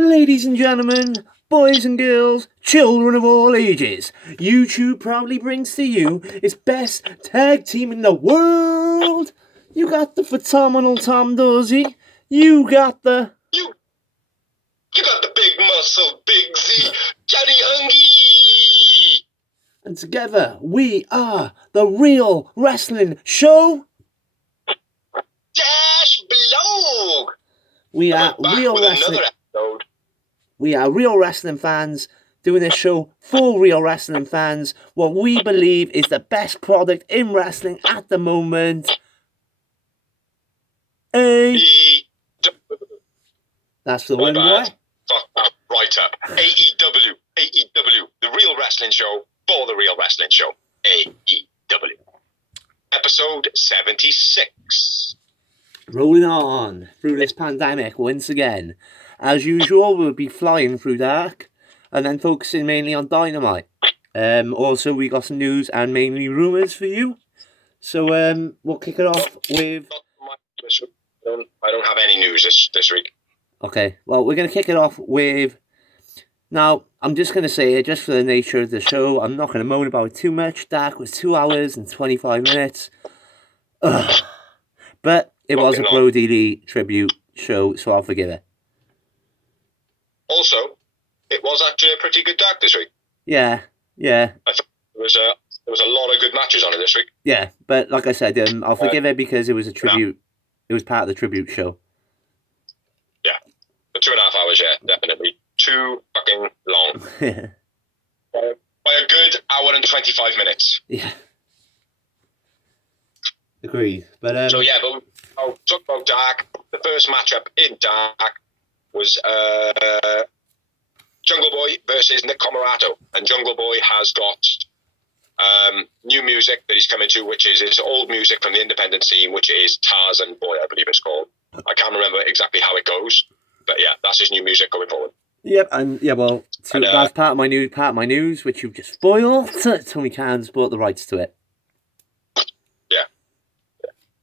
Ladies and gentlemen, boys and girls, children of all ages, YouTube proudly brings to you its best tag team in the world. You got the phenomenal Tom Dorsey. You got the... You got the big muscle, Big Z, Johnny Hungy. And together, we are the Real Wrestling Show. Dash Blog. We are Real Wrestling... Episode. We are Real Wrestling fans doing this show for Real Wrestling fans. What we believe is the best product in wrestling at the moment. That's the one, boy. Right up. AEW. AEW. The Real Wrestling Show for the Real Wrestling Show. AEW. Episode 76. Rolling on through this pandemic once again. As usual, we'll be flying through Dark and then focusing mainly on Dynamite. Also, we got some news and mainly rumours for you. So we'll kick it off with... I don't have any news this week. Okay, well, we're going to kick it off with... Now, I'm just going to say it just for the nature of the show. I'm not going to moan about it too much. Dark was 2 hours and 25 minutes. Ugh. But it was a Brody Lee tribute show, so I'll forgive it. Also, it was actually a pretty good Dark this week. Yeah. I thought there was a lot of good matches on it this week. Yeah, but like I said, I'll forgive it because it was a tribute. Yeah. It was part of the tribute show. Yeah, for 2.5 hours, yeah, definitely. Too fucking long. By a good hour and 25 minutes. Yeah. Agreed. But so yeah, but I'll talk about Dark. The first matchup in Dark was Jungle Boy versus Nick Comoroto, and Jungle Boy has got new music that he's coming to, which is his old music from the independent scene, which is Tarzan Boy, I believe it's called. I can't remember exactly how it goes, but yeah, that's his new music going forward. Yep, and yeah, well, that's part of my news, which you've just spoiled. Tony Khan's bought the rights to it. Yeah.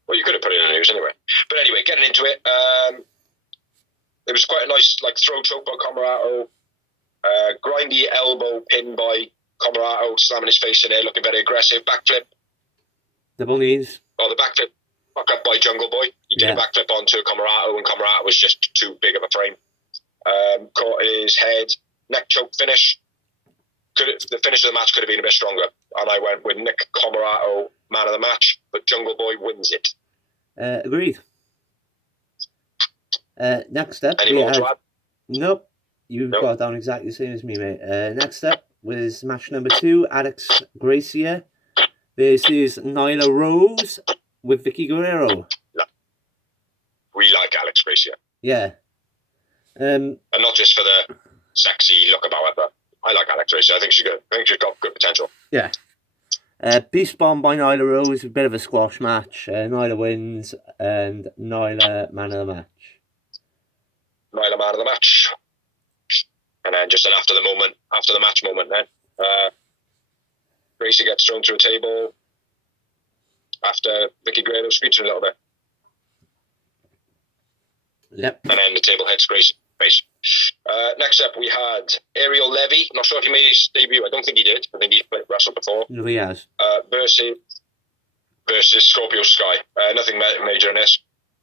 Well, you could have put it in the news anyway. But anyway, getting into it, it was quite a nice throw choke by Comoroto, grindy elbow pin by Comoroto, slamming his face in there, looking very aggressive. Backflip. Double knees. Oh, the backflip. Fuck up by Jungle Boy. He did a backflip onto Comoroto, and Comoroto was just too big of a frame. Caught his head, neck choke finish. The finish of the match could have been a bit stronger, and I went with Nick Comoroto, man of the match, but Jungle Boy wins it. Agreed. Next up, any more to add? Nope. You've got it down exactly the same as me, mate. Next up was match number 2, Alex Gracia versus Nyla Rose with Vicky Guerrero. We like Alex Gracia. Yeah. And not just for the sexy look about it, but I like Alex Gracia. I think she's good. I think she's got good potential. Yeah. Beast Bomb by Nyla Rose, a bit of a squash match. Nyla wins, and Nyla man of the match. Nyla man of the match. And then just an after the match moment then. Gracie gets thrown through a table after Vicky Guerrero speaks a little bit. Yep. And then the table hits Gracie's face. Next up, we had Ariel Levy. Not sure if he made his debut. I don't think he did. I think he's wrestled before. No, he has. Versus Scorpio Sky. Nothing major in this.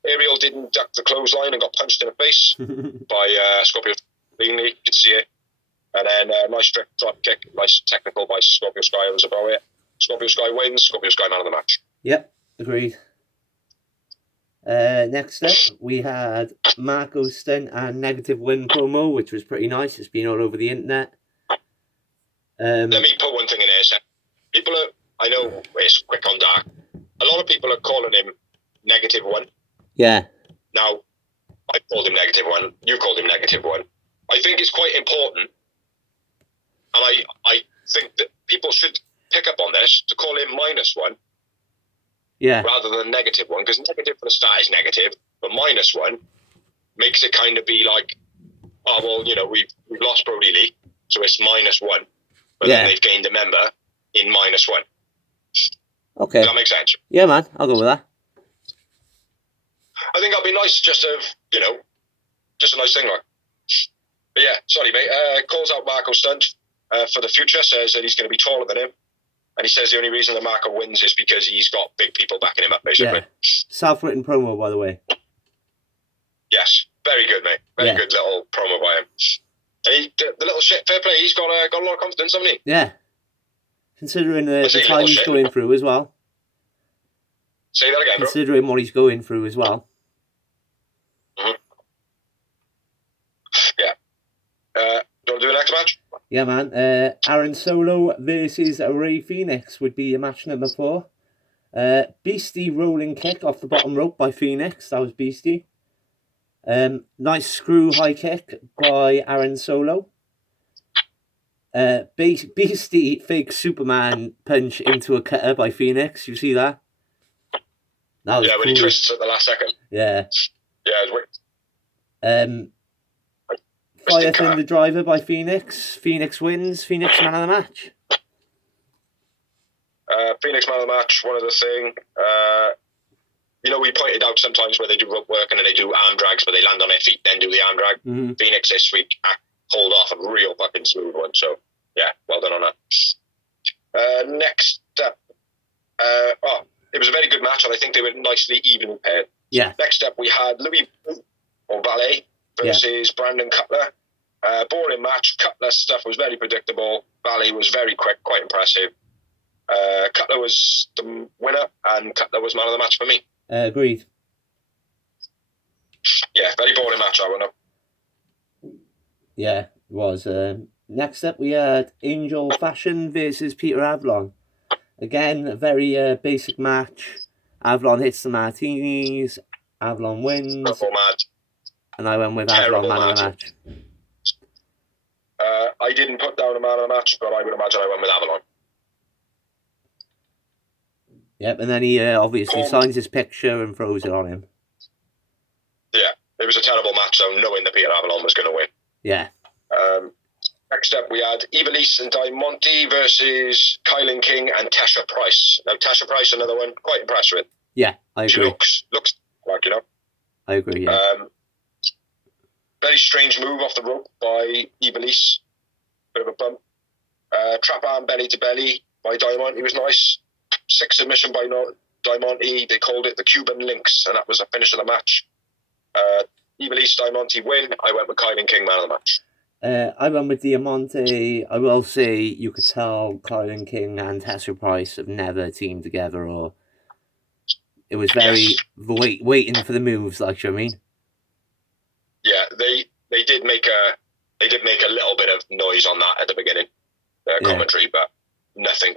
Ariel didn't duck the clothesline and got punched in the face by Scorpio. You could see it. And then nice drop kick, nice technical by Scorpio Sky. Was about it. Scorpio Sky wins. Scorpio Sky man of the match. Yep, agreed. Next up, we had Marco Stunt and Negative Win promo, which was pretty nice. It's been all over the internet. Let me put one thing in here. People I know it's quick on Dark. A lot of people are calling him Negative One. Yeah. Now, I called him Negative One. You called him Negative One. I think it's quite important, and I think that people should pick up on this to call him -1. Yeah. Rather than -1, because negative for the start is negative, but -1 makes it kind of be like, oh well, you know, we've lost Brody Lee, so it's -1, but then they've gained a member in -1. Okay. Does that make sense? Yeah, man, I'll go with that. I think that'd be nice, just a nice thing, like. But yeah, sorry, mate. Calls out Marco Stunt for the future, says that he's going to be taller than him. And he says the only reason that Marco wins is because he's got big people backing him up, basically. Yeah. Self-written promo, by the way. Yes. Very good, mate. Very good little promo by him. And the little shit, fair play, he's got a lot of confidence, hasn't he? Yeah. Considering the time he's going through as well. Say that again, Considering what he's going through as well. Mm-hmm. Yeah. Do you want to do the next match? Yeah, man. Aaron Solo versus Ray Phoenix would be match number 4. Beastie rolling kick off the bottom rope by Phoenix. That was Beastie. Nice screw high kick by Aaron Solo. Beastie fake Superman punch into a cutter by Phoenix. You see that? That was when cool. he twists at the last second. Yeah. Yeah, it was weird. Fire Thunder Driver by Phoenix. Phoenix wins. Phoenix man of the match. Phoenix man of the match, one other thing. We pointed out sometimes where they do rope work and then they do arm drags, but they land on their feet, then do the arm drag. Mm-hmm. Phoenix this week pulled off a real fucking smooth one. So, yeah, well done on that. Next up. It was a very good match, and I think they were nicely evenly paired. Yeah. Next up, we had Louis or Valet versus Brandon Cutler. Boring match. Cutler's stuff was very predictable. Valet was very quick, quite impressive. Cutler was the winner, and Cutler was man of the match for me. Agreed. Yeah, very boring match, I wouldn't. Yeah, it was. Next up, we had Angel Fashion versus Peter Avalon. Again, a very basic match. Avalon hits the martinis. Avalon wins. And I went with Avalon man of the match. I didn't put down a man of the match, but I would imagine I went with Avalon. Yep, and then he obviously signs his picture and throws it on him. Yeah, it was a terrible match, though, knowing that Peter Avalon was going to win. Yeah. Next up, we had Ivelisse and Diamante versus Kylan King and Tasha Price. Now, Tasha Price, another one, quite impressed with. Yeah, I agree. She looks like, I agree, yeah. Very strange move off the rope by Ivelisse. Bit of a bump. Trap arm belly to belly by Diamante was nice. 6 submission by Diamante. They called it the Cuban Links, and that was the finish of the match. Ivelisse, Diamante win. I went with Kylan King, man of the match. I went with Diamante. I will say you could tell Kylan King and Tasha Price have never teamed together, or it was very waiting for the moves, like you know what I mean. Yeah, they did make a little bit of noise on that at the beginning, commentary, but nothing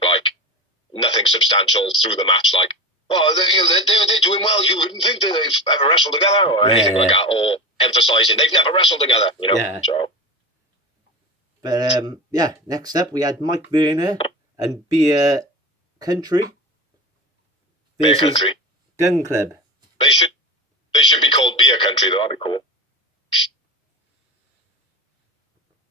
substantial through the match. Like, they're doing well. You wouldn't think that they've ever wrestled together or anything like that, or emphasizing they've never wrestled together. Yeah. So. But next up we had Mike Werner and Beer Country versus Gun Club. They should be called Beer Country though. That'd be cool.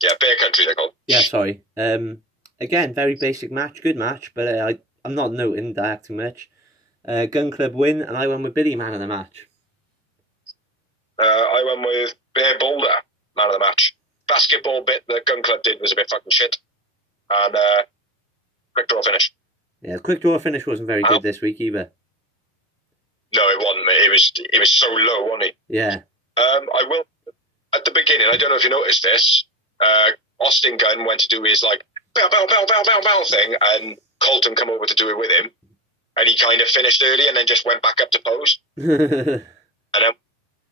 Yeah, Beer Country they're called. Yeah, sorry. Again, very basic match, good match, but I'm not noting that too much. Gun Club win, and I went with Billy man of the match. I went with Bear Boulder man of the match. Basketball bit that Gun Club did was a bit fucking shit. And quick draw finish. Yeah, quick draw finish wasn't very good this week either. No, it wasn't. It was so low, wasn't he? Yeah. I will at the beginning. I don't know if you noticed this. Austin Gunn went to do his like bow bow bow bow bow bow thing, and Colton come over to do it with him, and he kind of finished early and then just went back up to pose. And then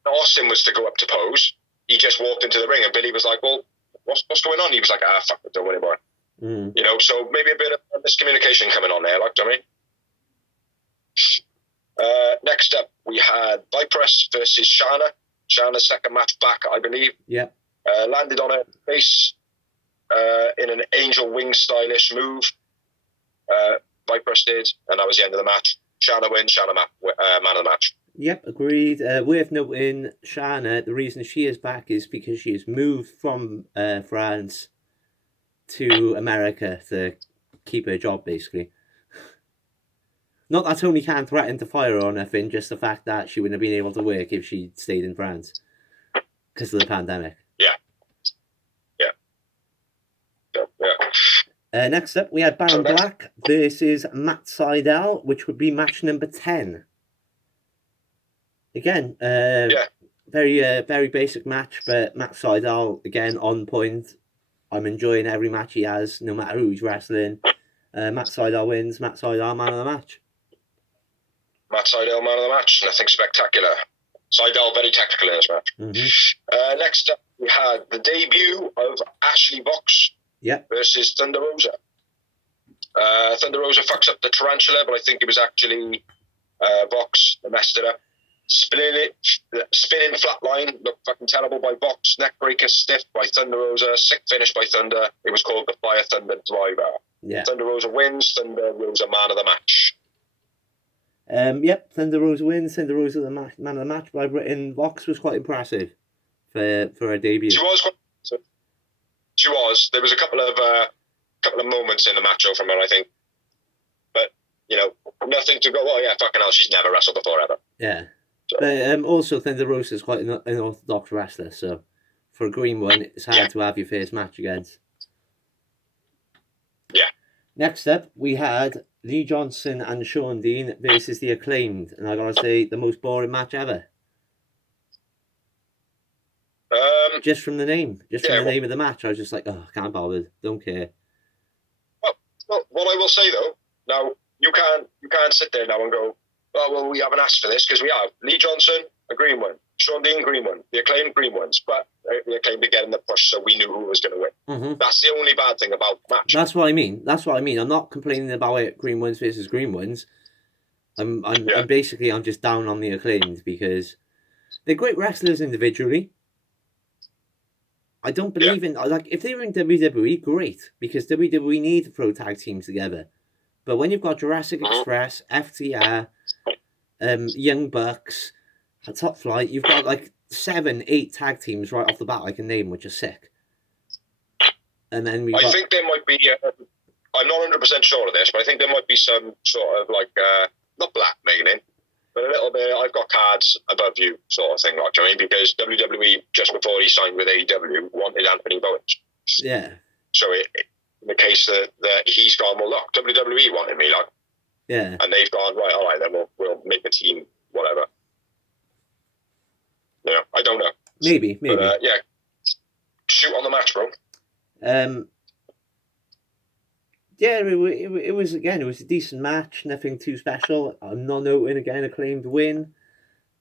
Austin was to go up to pose. He just walked into the ring, and Billy was like, "Well, what's going on?" He was like, fuck it, don't worry about it." So maybe a bit of miscommunication coming on there, like, do you know what I mean? Next up, we had Vipress versus Shana. Shana's second match back, I believe. Yeah. Landed on her face in an angel wing stylish move. Vipress did, and that was the end of the match. Shana wins, man of the match. Yep, agreed. Worth noting, Shana, the reason she is back is because she has moved from France to America to keep her job, basically. Not that Tony can't threaten to fire her or nothing, just the fact that she wouldn't have been able to work if she stayed in France because of the pandemic. Yeah. Next up, we had Baron Black versus Matt Seidel, which would be match number 10. Again, very basic match, but Matt Seidel, again, on point. I'm enjoying every match he has, no matter who he's wrestling. Matt Seidel wins. Matt Seidel, man of the match. Matt Seidel, man of the match. Nothing spectacular. Seidel, very tactical in this match. Mm-hmm. Next up, we had the debut of Ashley Vox versus Thunder Rosa. Thunder Rosa fucks up the tarantula, but I think it was actually Vox that messed it up. Spinning flatline looked fucking terrible by Vox. Neckbreaker stiff by Thunder Rosa. Sick finish by Thunder. It was called the Fire Thunder Driver. Yeah. Thunder Rosa wins. Thunder Rosa, man of the match. Thunder Rosa wins. Thunder Rosa the man of the match. But I've written Vox was quite impressive for her debut. She was quite impressive. She was. There was a couple of moments in the match from her, I think. But, nothing to go, oh yeah, fucking hell, she's never wrestled before ever. Yeah. So. But also Thunder Rosa is quite an orthodox wrestler, so for a green one, it's hard to have your first match against. Yeah. Next up, we had Lee Johnson and Sean Dean versus the Acclaimed, and I gotta say, the most boring match ever. Just from the name, from the name of the match, I was just like, oh, can't bother, don't care. Well, what I will say though, now you can't sit there now and go, oh well, we haven't asked for this, because we have Lee Johnson, a green one, Sean Dean, green one, the Acclaimed, green ones, but the Acclaimed are getting the push, so we knew who was going to win. Mm-hmm. That's the only bad thing about the match. That's what I mean. I'm not complaining about it, green ones versus green ones. I'm basically just down on the Acclaimed because they're great wrestlers individually. I don't believe in if they were in WWE, great, because WWE need to throw tag teams together. But when you've got Jurassic Express, FTR, Young Bucks, Top Flight, you've got like 7-8 tag teams right off the bat I can name, which are sick. And then I think there might be. I'm not 100% sure of this, but I think there might be some sort of not blackmailing, but a little bit. I've got cards above you, sort of thing. Like, I mean, because WWE just before he signed with AEW wanted Anthony Bowens. Yeah. So in the case that he's gone, well, look, WWE wanted me, like. Yeah. And they've gone, right, all right, then we'll make a team, whatever. Yeah, I don't know. Maybe. But, shoot on the match, bro. It was a decent match, nothing too special. I'm not noting again Acclaimed win,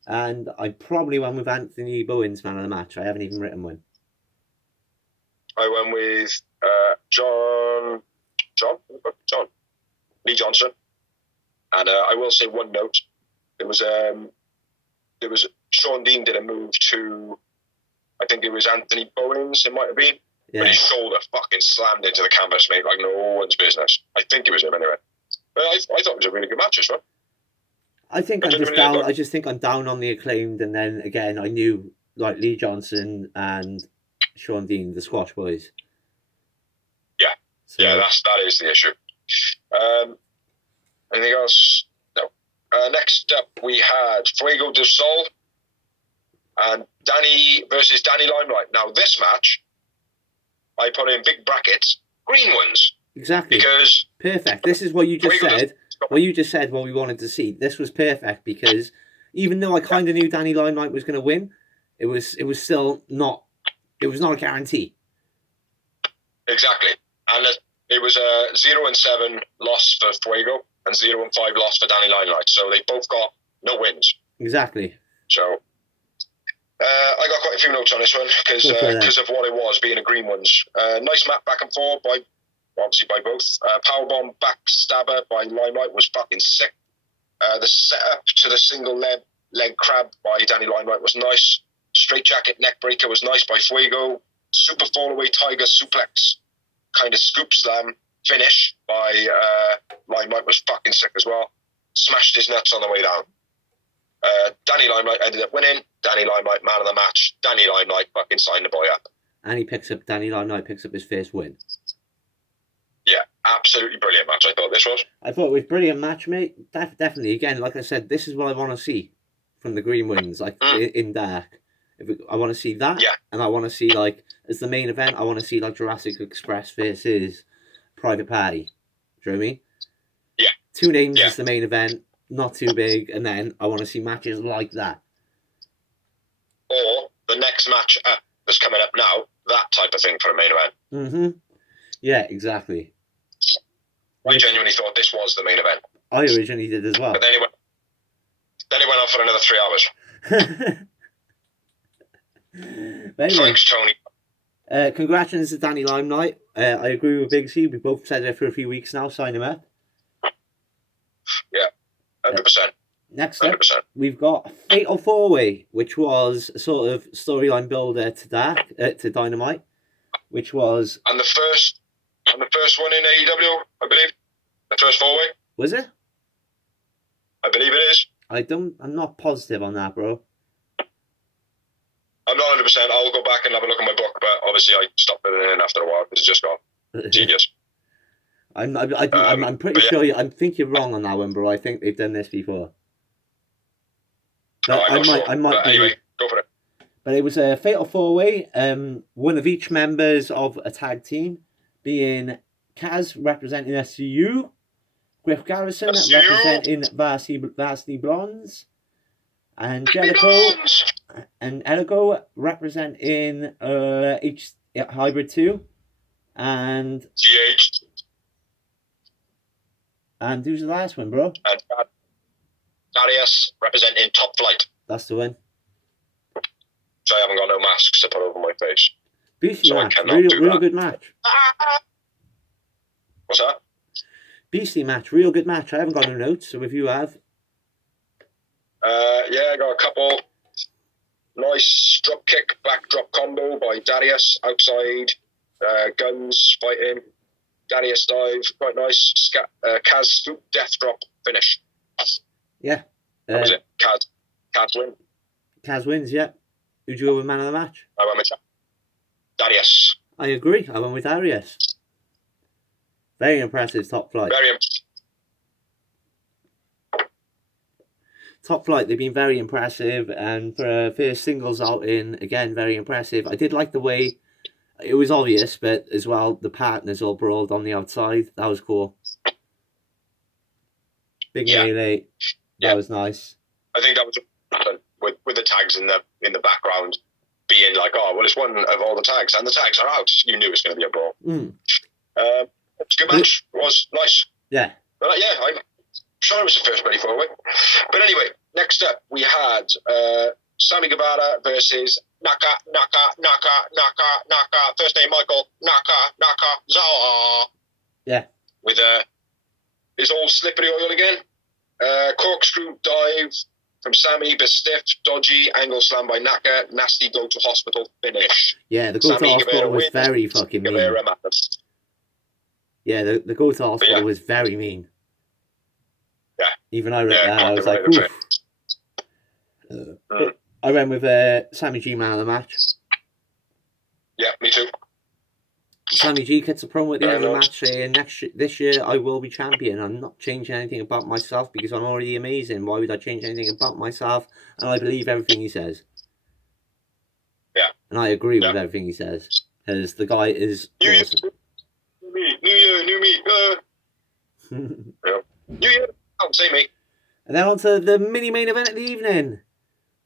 and I probably went with Anthony Bowens man of the match. I haven't even written one. I went with John Lee Johnson, and I will say one note. There was Sean Dean did a move to, I think it was Anthony Bowens. It might have been. Yeah. But his shoulder fucking slammed into the canvas, mate, like no one's business. I think it was him anyway. But I thought it was a really good match as well. I think I'm just down. I just think I'm down on the Acclaimed, and then again, I knew like Lee Johnson and Sean Dean, the Squash Boys. Yeah, so. Yeah, that is the issue. Anything else? No. Next up, we had Fuego del Sol and Danny versus Danny Limelight. Now, this match, I put in big brackets, green ones. Exactly. Because perfect. This is what you just said. What you just said, what we wanted to see. This was perfect because even though I kind of knew Danny Limelight was going to win, it was still not. It was not a guarantee. Exactly, and it was a 0-7 loss for Fuego and 0-5 loss for Danny Limelight. So they both got no wins. Exactly. So. I got quite a few notes on this one because of what it was being a green ones. Nice map back and forth by both. Powerbomb backstabber by Limelight was fucking sick. The setup to the single leg crab by Danny Limelight was nice. Straight jacket neck breaker was nice by Fuego. Super fallaway tiger suplex kind of scoop slam finish by Limelight was fucking sick as well. Smashed his nuts on the way down. Danny Limelight ended up winning. Danny Limelight, man of the match. Danny Limelight fucking signed the boy up. And Danny Limelight picks up his first win. Yeah, absolutely brilliant match, I thought this was. I thought it was a brilliant match, mate. Definitely. Again, like I said, this is what I want to see from the green wins, like in dark. I want to see that. Yeah. And I want to see, like, as the main event, I want to see, like, Jurassic Express versus Private Party. Do you know what I mean? Yeah. 2 names Yeah. is the main event, not too big, and then I want to see matches like that. Or the next match up that's coming up now, that type of thing for a main event. Mm-hmm. Yeah, exactly. I genuinely thought this was the main event. I originally did as well. But then it went on for another 3 hours. But anyway, Thanks, Tony. Congratulations to Danny Limelight. I agree with Big C. We both said it for a few weeks now. Sign him up. Yeah, 100%. Next up, 100%. we've got Fatal 4-Way, which was a sort of storyline builder to Dynamite, which was... And the first one in AEW, I believe. The first 4-way. Was it? I believe it is. I'm not positive on that, bro. I'm not 100%. I'll go back and have a look at my book, but obviously I stopped putting it in after a while because it just got tedious. I'm pretty sure. I think you're wrong on that one, bro. I think they've done this before. But I'm not sure. I might. But anyway, go for it. But it was a Fatal 4-Way. One of each members of a tag team, being Kaz representing SCU, Griff Garrison representing Varsity Blondes, and Jericho and Eligo representing Hybrid 2, and GH. And who's the last one, bro? And Darius representing Top Flight. That's the one. So I haven't got no masks to put over my face. Beastly so match. Real good match. What's that? Beastly match. Real good match. I haven't got no notes, so if you have. Yeah, I got a couple. Nice drop kick, backdrop combo by Darius outside. Guns fighting. Darius dive, quite nice. Kaz scoop, death drop, finish. Yeah. That was it. Kaz win. Kaz wins, yeah. Who'd you go with man of the match? I went with Darius. I agree. I went with Darius. Very impressive Top Flight. Top Flight, they've been very impressive, and for a first singles outing, again, very impressive. I did like the way it was obvious, but as well, the partners all brawled on the outside. That was cool. Big melee. That was nice. I think that was with the tags in the background being like, oh, well, it's one of all the tags, and the tags are out. You knew it was going to be a brawl. It's a good match. It was nice. Yeah. But I'm sure it was the first Ready 4-Way. But anyway, next up, we had Sammy Guevara versus Naka. First name Michael. Naka. Zawa. Yeah. With his old slippery oil again. Corkscrew dive from Sammy, but stiff, dodgy, angle slam by Naka, nasty go to hospital finish. Yeah, the go to hospital was very fucking mean. Yeah, the go to hospital was very mean. Yeah. Even I read that, I was like, oof. I went with Sammy G man of the match. Yeah, me too. Sammy G gets a promo at the end of the match saying, this year I will be champion. I'm not changing anything about myself because I'm already amazing. Why would I change anything about myself? And I believe everything he says. Yeah. And I agree with everything he says. Because the guy is awesome. New year. New year. Oh, say me. And then on to the mini main event of the evening.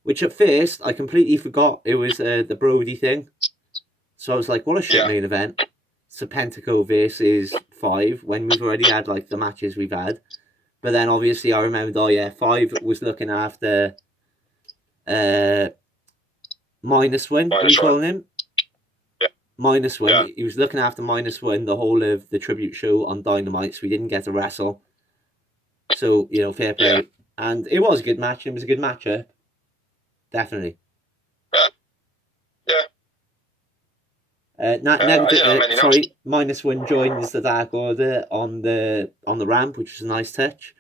Which at first I completely forgot it was the Brody thing. So I was like, what a shit main event. Serpentico versus 5 when we've already had like the matches we've had. But then obviously I remembered, 5 was looking after Minus Win, what are you calling him? Yeah. Minus Win. Yeah. He was looking after Minus Win the whole of the tribute show on Dynamite, so we didn't get to wrestle. So, fair play. Yeah. And it was a good match. It was a good matchup. Definitely. Minus One joins the Dark Order on the ramp, which was a nice touch.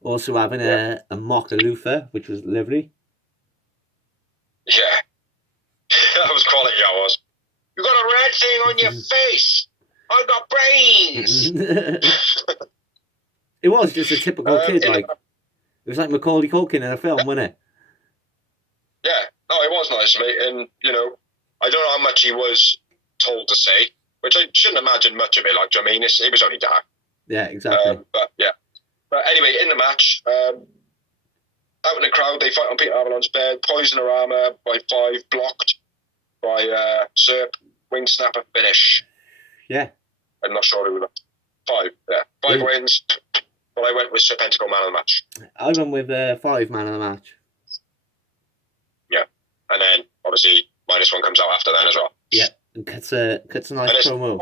Also having a Mocha Lufa, which was lovely. Yeah. That was quality, I was. You got a red thing on your face. I got brains. It was just a typical kid, like. It was like Macaulay Culkin in a film, wasn't it? Yeah. No, it was nice, mate. And, I don't know how much he was told to say, which I shouldn't imagine much of it. Like, do you know what I mean? It was only dark. Yeah, exactly. But yeah. But anyway, in the match, out in the crowd, they fight on Peter Avalon's bed. Poison her armor by 5, blocked by Serp. Wing snapper finish. Yeah. I'm not sure who. 5. Yeah, 5 wins. But I went with Serpentico man of the match. I went with 5 man of the match. Yeah, and then obviously -1 comes out after then as well. Yeah, and cuts a nice promo.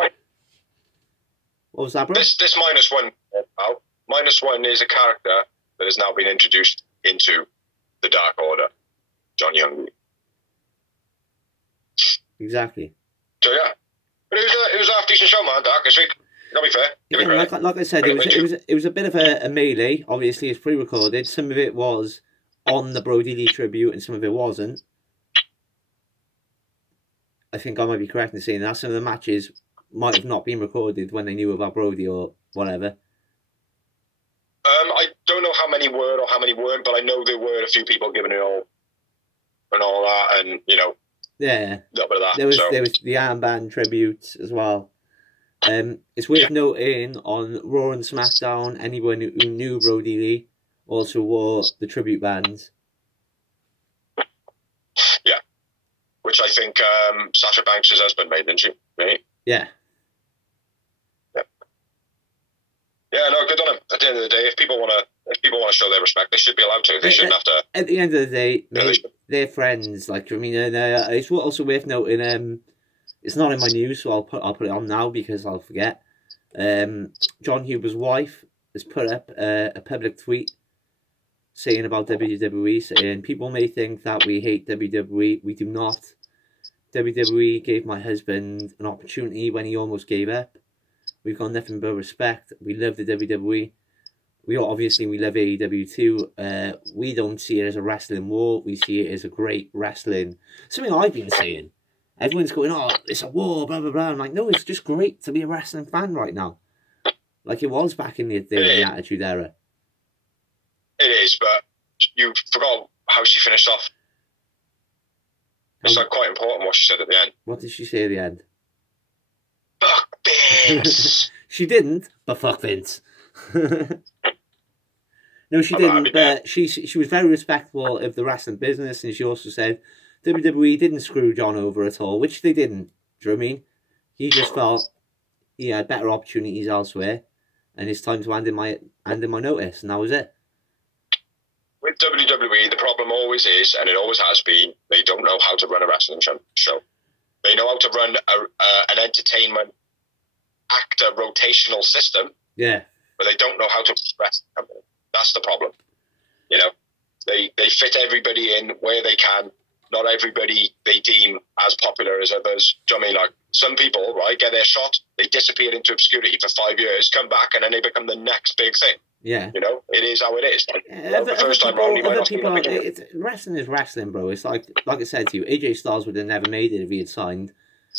What was that, bro? This -1, -1 is a character that has now been introduced into the Dark Order, John Young. Exactly. So yeah, but it was a half decent show, man. Dark this week. Gotta be fair. Yeah, like I said, it was a bit of a melee. Obviously, it's pre-recorded. Some of it was on the Brody Lee tribute, and some of it wasn't. I think I might be correct in saying that some of the matches might have not been recorded when they knew about Brody or whatever. I don't know how many were or how many weren't, but I know there were a few people giving it all and all that, and you know, yeah, a little bit of that. There was the armband tributes as well. It's worth noting on Raw and SmackDown, anyone who knew Brody Lee also wore the tribute bands. Yeah, which I think Sasha Banks' husband made, didn't she? Right? Yeah. Yeah, no, good on him. At the end of the day, if people want to show their respect, they should be allowed to. They shouldn't have to. At the end of the day, they're friends. Like, I mean, it's also worth noting. It's not in my news, so I'll put it on now because I'll forget. John Huber's wife has put up a public tweet saying about WWE, saying people may think that we hate WWE. We do not. WWE gave my husband an opportunity when he almost gave up. We've got nothing but respect. We love the WWE. We love AEW too. We don't see it as a wrestling war. We see it as a great wrestling. Something I've been saying. Everyone's going, oh, it's a war, blah, blah, blah. I'm like, no, it's just great to be a wrestling fan right now. Like it was back in the day, in the Attitude Era. It is, but you forgot how she finished off. It's like quite important what she said at the end. What did she say at the end? Fuck Vince. She didn't, but fuck Vince. No, she didn't, but she was very respectful of the wrestling business, and she also said WWE didn't screw John over at all, which they didn't. Do you know what I mean? He just felt he had better opportunities elsewhere, and it's time to hand in my notice, and that was it. With WWE, the problem always is, and it always has been, they don't know how to run a wrestling show. They know how to run an entertainment actor rotational system. Yeah. But they don't know how to express the company. That's the problem. You know, they fit everybody in where they can. Not everybody they deem as popular as others. Do you know what I mean? Like some people, right, get their shot, they disappear into obscurity for 5 years, come back, and then they become the next big thing. Yeah. You know, it is how it is. Like, the first time around, wrestling is wrestling, bro. It's like I said to you, AJ Styles would have never made it if he had signed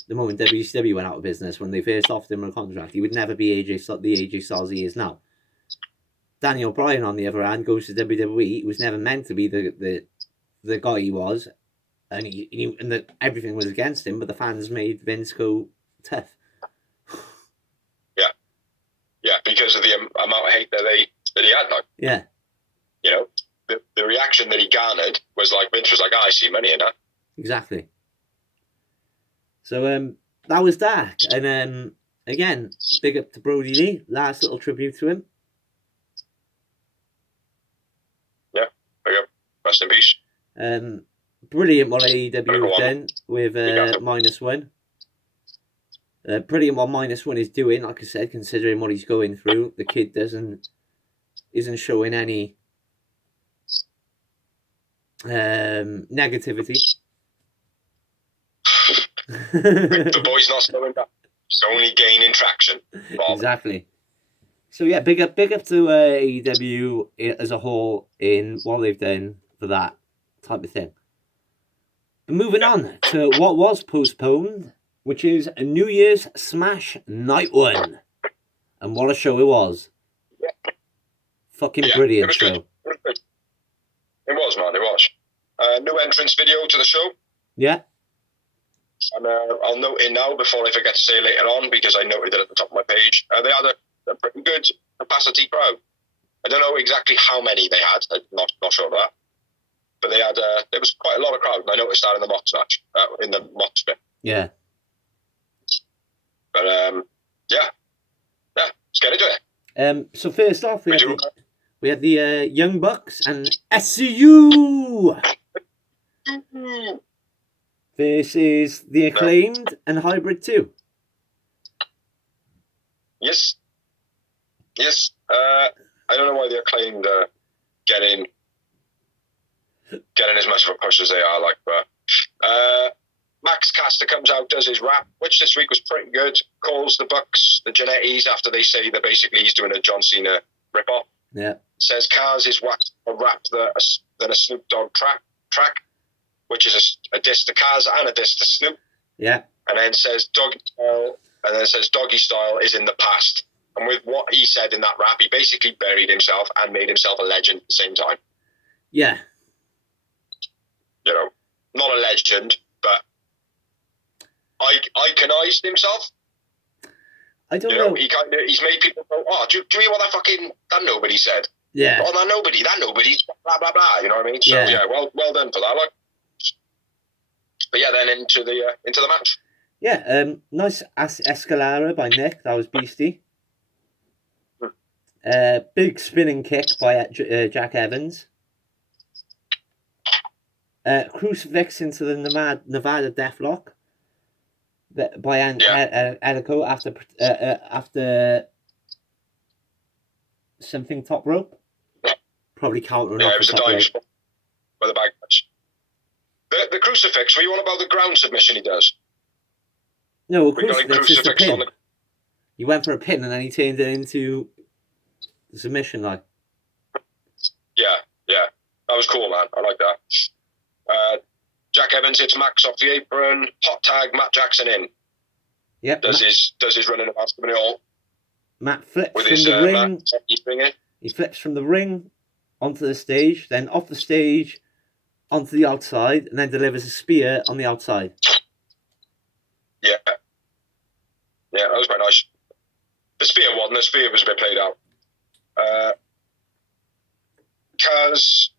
the moment WCW went out of business when they first offered him a contract. He would never be the AJ Styles he is now. Daniel Bryan, on the other hand, goes to WWE. He was never meant to be the guy he was, and everything was against him. But the fans made Vince go tough. Yeah, because of the amount of hate that he had. Like, yeah, you know, the reaction that he garnered was like Vince was like, I see money in that. Exactly. So that was Dark, and again, big up to Brody Lee. Last little tribute to him. Yeah, there you go. Rest in peace. Brilliant what AEW have done with -1. Brilliant what -1 is doing. Like I said, considering what he's going through, the kid isn't showing any negativity. The boy's not slowing down. It's only gaining traction. Exactly. So yeah, big up to AEW as a whole in what they've done for that type of thing. But moving on to what was postponed, which is a New Year's Smash Night 1. And what a show it was. Fucking brilliant show. Good. It was, man, it was. New entrance video to the show. Yeah. And I'll note it now before I forget to say it later on, because I noted it at the top of my page. They had a pretty good capacity crowd. I don't know exactly how many they had. I'm not sure of that. But they had there was quite a lot of crowd, and I noticed that in the Mox match, in the Mox bit. Yeah. But yeah, let's get into it. So first off, we had the Young Bucks and SCU versus the Acclaimed and Hybrid 2. Yes. I don't know why the Acclaimed getting as much of a push as they are, but Max Caster comes out, does his rap, which this week was pretty good. Calls the Bucks the Genettis after they say that basically he's doing a John Cena rip-off. Yeah. Says Kaz is a rap than a Snoop Dogg track, which is a diss to Kaz and a diss to Snoop. Yeah. And then says Doggy Style is in the past. And with what he said in that rap, he basically buried himself and made himself a legend at the same time. Yeah. You know, not a legend, but iconized himself. I don't know. He's made people go, oh, do you hear what that nobody said? Yeah. Oh, that nobody, blah, blah, blah. You know what I mean? So, yeah well done for that. But yeah, then into the match. Yeah, nice Escalera by Nick. That was beastie. Big spinning kick by Jack Evans. Crucifix into the Nevada Deathlock by Edico after something top rope. Probably countering off the top rope. By the bag match. The Crucifix, were you on about the ground submission he does? No, Crucifix is the pin. He went for a pin and then he turned it into the submission line. Yeah. That was cool, man. I like that. Jack Evans hits Max off the apron. Hot tag, Matt Jackson in. Yep. Does his running about it all. Matt flips from the ring. He flips from the ring onto the stage, then off the stage onto the outside, and then delivers a spear on the outside. Yeah, that was quite nice. The spear wasn't. The spear was a bit played out. Kaz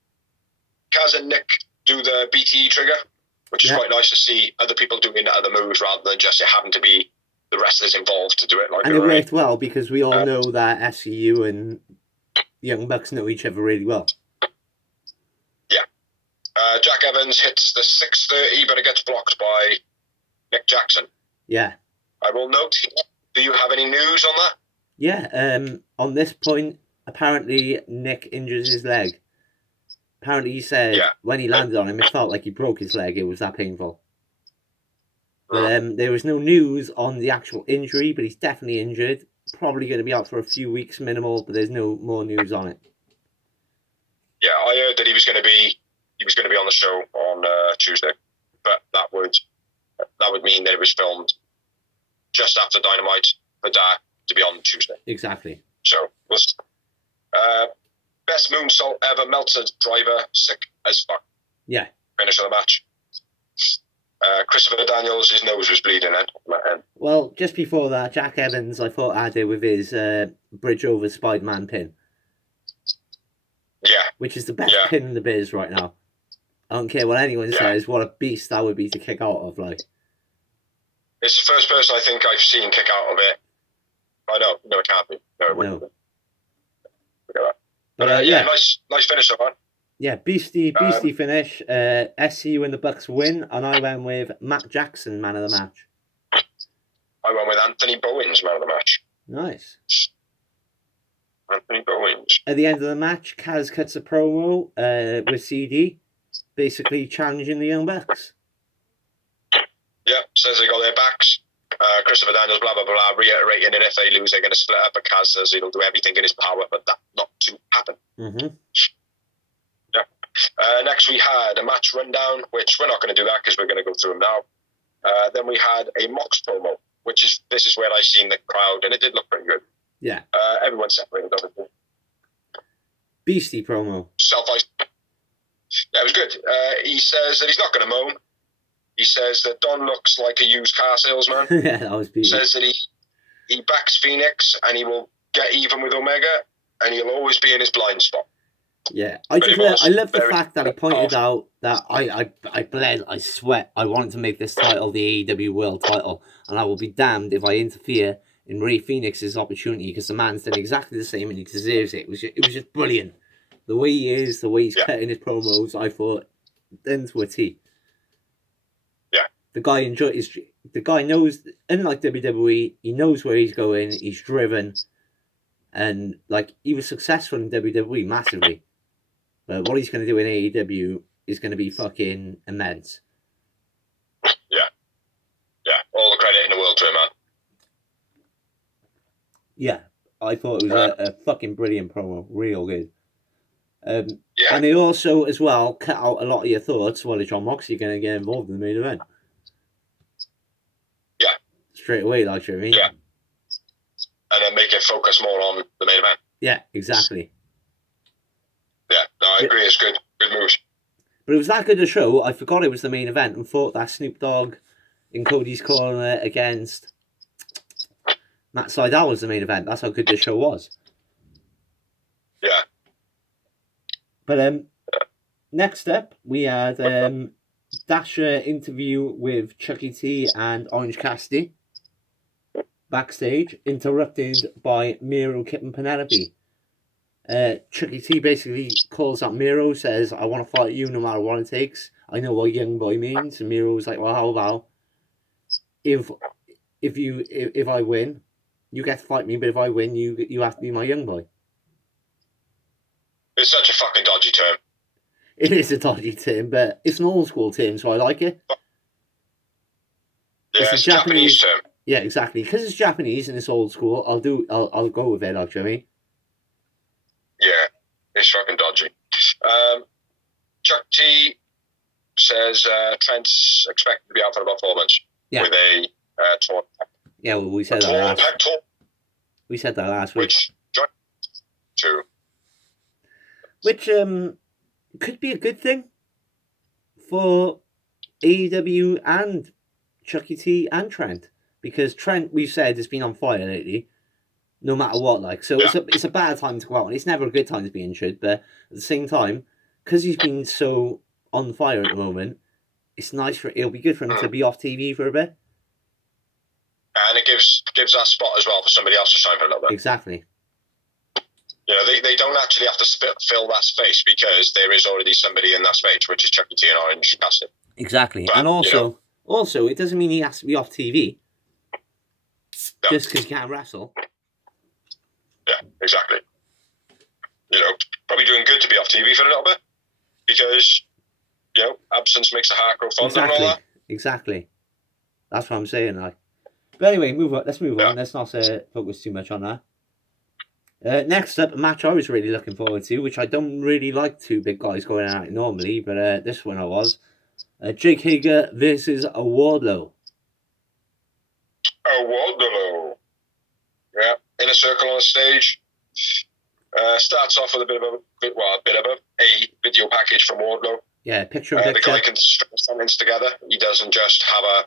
and Nick do the BTE trigger, which is quite nice to see other people doing other moves rather than just it having to be the wrestlers involved to do it. And it worked well because we all know that SCU and Young Bucks know each other really well. Yeah. Jack Evans hits the 630, but it gets blocked by Nick Jackson. Yeah. I will note, do you have any news on that? Yeah, on this point, apparently Nick injures his leg. Apparently he said when he landed on him, it felt like he broke his leg. It was that painful. But there was no news on the actual injury, but he's definitely injured. Probably going to be out for a few weeks minimal, but there's no more news on it. Yeah, I heard that he was going to be on the show on Tuesday, but that would mean that it was filmed just after Dynamite for Dark to be on Tuesday. Exactly. So, best moonsault ever, Meltzer's driver, sick as fuck. Yeah. Finish of the match. Christopher Daniels, his nose was bleeding then. Well, just before that, Jack Evans, I thought, added with his bridge over Spider-Man pin. Yeah. Which is the best pin in the biz right now. I don't care what anyone says, what a beast that would be to kick out of, like. It's the first person I think I've seen kick out of it. I know, no, it can't be. No, it wouldn't. Look at that. But nice finish, man. Yeah, beastie finish. SCU and the Bucks win, and I went with Matt Jackson, man of the match. I went with Anthony Bowens, man of the match. Nice. Anthony Bowens. At the end of the match, Kaz cuts a promo with CD, basically challenging the Young Bucks. Yeah, says they got their backs. Christopher Daniels, blah, blah, blah, reiterating, and if they lose, they're going to split up. But Kaz says he'll do everything in his power, but that not to happen. Mm-hmm. Yeah. Next, we had a match rundown, which we're not going to do that because we're going to go through them now. Then we had a Mox promo, this is where I seen the crowd, and it did look pretty good. Yeah. Everyone separated, obviously. Beastie promo. Self-ice. Yeah, it was good. He says that he's not going to moan. he says that Don looks like a used car salesman. Yeah, that was beautiful. Says that he backs Phoenix and he will get even with Omega and he'll always be in his blind spot. Yeah, I love the fact that he pointed out that I bled, I sweat, I wanted to make this title the AEW World title, and I will be damned if I interfere in Rey Fenix's opportunity, because the man's done exactly the same and he deserves it. It was just brilliant. The way he is, the way he's cutting his promos, I thought, done to a T. Yeah. The guy knows, unlike WWE, he knows where he's going, he's driven, and like he was successful in WWE massively. But what he's going to do in AEW is going to be fucking immense. Yeah. Yeah. All the credit in the world to him, man. Yeah. I thought it was a fucking brilliant promo. Real good. And they also, as well, cut out a lot of your thoughts. Well, is John Moxley going to get involved in the main event? Yeah. Straight away, like, you know what I mean? Yeah. And then make it focus more on the main event. Yeah, exactly. Yeah, no, I agree. It's good. Good moves. But it was that good a show, I forgot it was the main event and thought that Snoop Dogg in Cody's corner against Matt Sydal was the main event. That's how good the show was. Yeah. But next up, we had Dasher interview with Chucky T and Orange Cassidy backstage, interrupted by Miro, Kip and Penelope. Chucky T basically calls up Miro, says, I want to fight you no matter what it takes. I know what young boy means. And Miro's like, well, how about if I win, you get to fight me, but if I win, you have to be my young boy. It's such a fucking dodgy term. It is a dodgy term, but it's an old school term, so I like it. Yeah, it's a Japanese term. Yeah, exactly. Because it's Japanese and it's old school, I'll go with it, like, you know what I mean? Yeah, it's fucking dodgy. Chuck T says Trent's expected to be out for about 4 months with a torn. Yeah, well, we said that last. We said that last week. Which could be a good thing for AEW and Chucky T and Trent, because Trent, we've said, has been on fire lately. No matter what, like, so it's a bad time to go out, and it's never a good time to be injured. But at the same time, because he's been so on fire at the moment, it'll be good for him to be off TV for a bit. And it gives that spot as well for somebody else to shine for a little bit. Exactly. You know, they don't actually have to fill that space because there is already somebody in that space, which is Chucky T and Orange Cassidy. Exactly, but, and also it doesn't mean he has to be off TV just because he can't wrestle. Yeah, exactly. You know, probably doing good to be off TV for a little bit because, you know, absence makes the heart grow fonder and all that. Exactly. That's what I'm saying, like. But anyway, let's move on. Let's not focus too much on that. Next up, a match I was really looking forward to, which I don't really like two big guys going at it normally, but this one I was. Jake Hager versus a Wardlow. A Wardlow. Yeah, in a circle on a stage. Starts off with a bit of a video package from Wardlow. Yeah, picture. The guy can string sentences together. He doesn't just have a,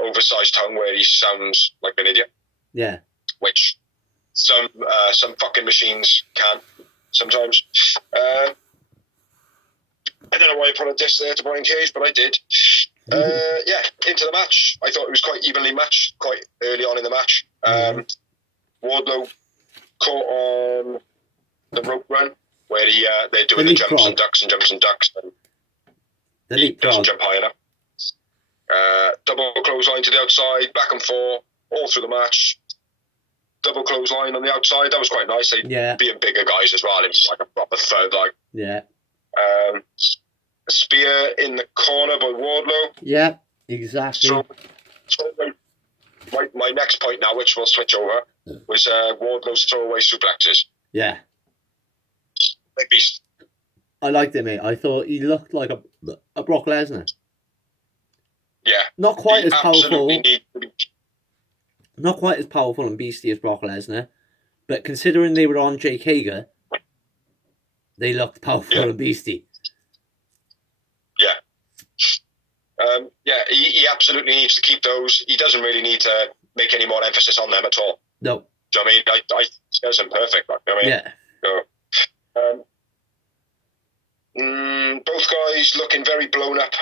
oversized tongue where he sounds like an idiot. Yeah. Which some fucking machines can sometimes. I don't know why I put a diss there to Brian Cage, but I did. Into the match. I thought it was quite evenly matched quite early on in the match. Wardlow caught on the rope run where they're doing the jumps and ducks and jumps and ducks. And he doesn't jump high enough. Double clothesline to the outside, back and forth, all through the match. Double clothesline on the outside. That was quite nice. They being bigger guys as well. It was like a proper third line. Yeah. A spear in the corner by Wardlow. Yeah, exactly. So my next point now, which we'll switch over, was Wardlow's throwaway suplexes. Yeah. Like beast. I liked it, mate. I thought he looked like a Brock Lesnar. Yeah. Not quite as powerful. Not quite as powerful and beasty as Brock Lesnar, but considering they were on Jake Hager, they looked powerful and beasty. Yeah. Yeah, he absolutely needs to keep those. He doesn't really need to make any more emphasis on them at all. No. Do you know what I mean? I he does them perfect. Like, you know what I mean? Yeah. So, both guys looking very blown up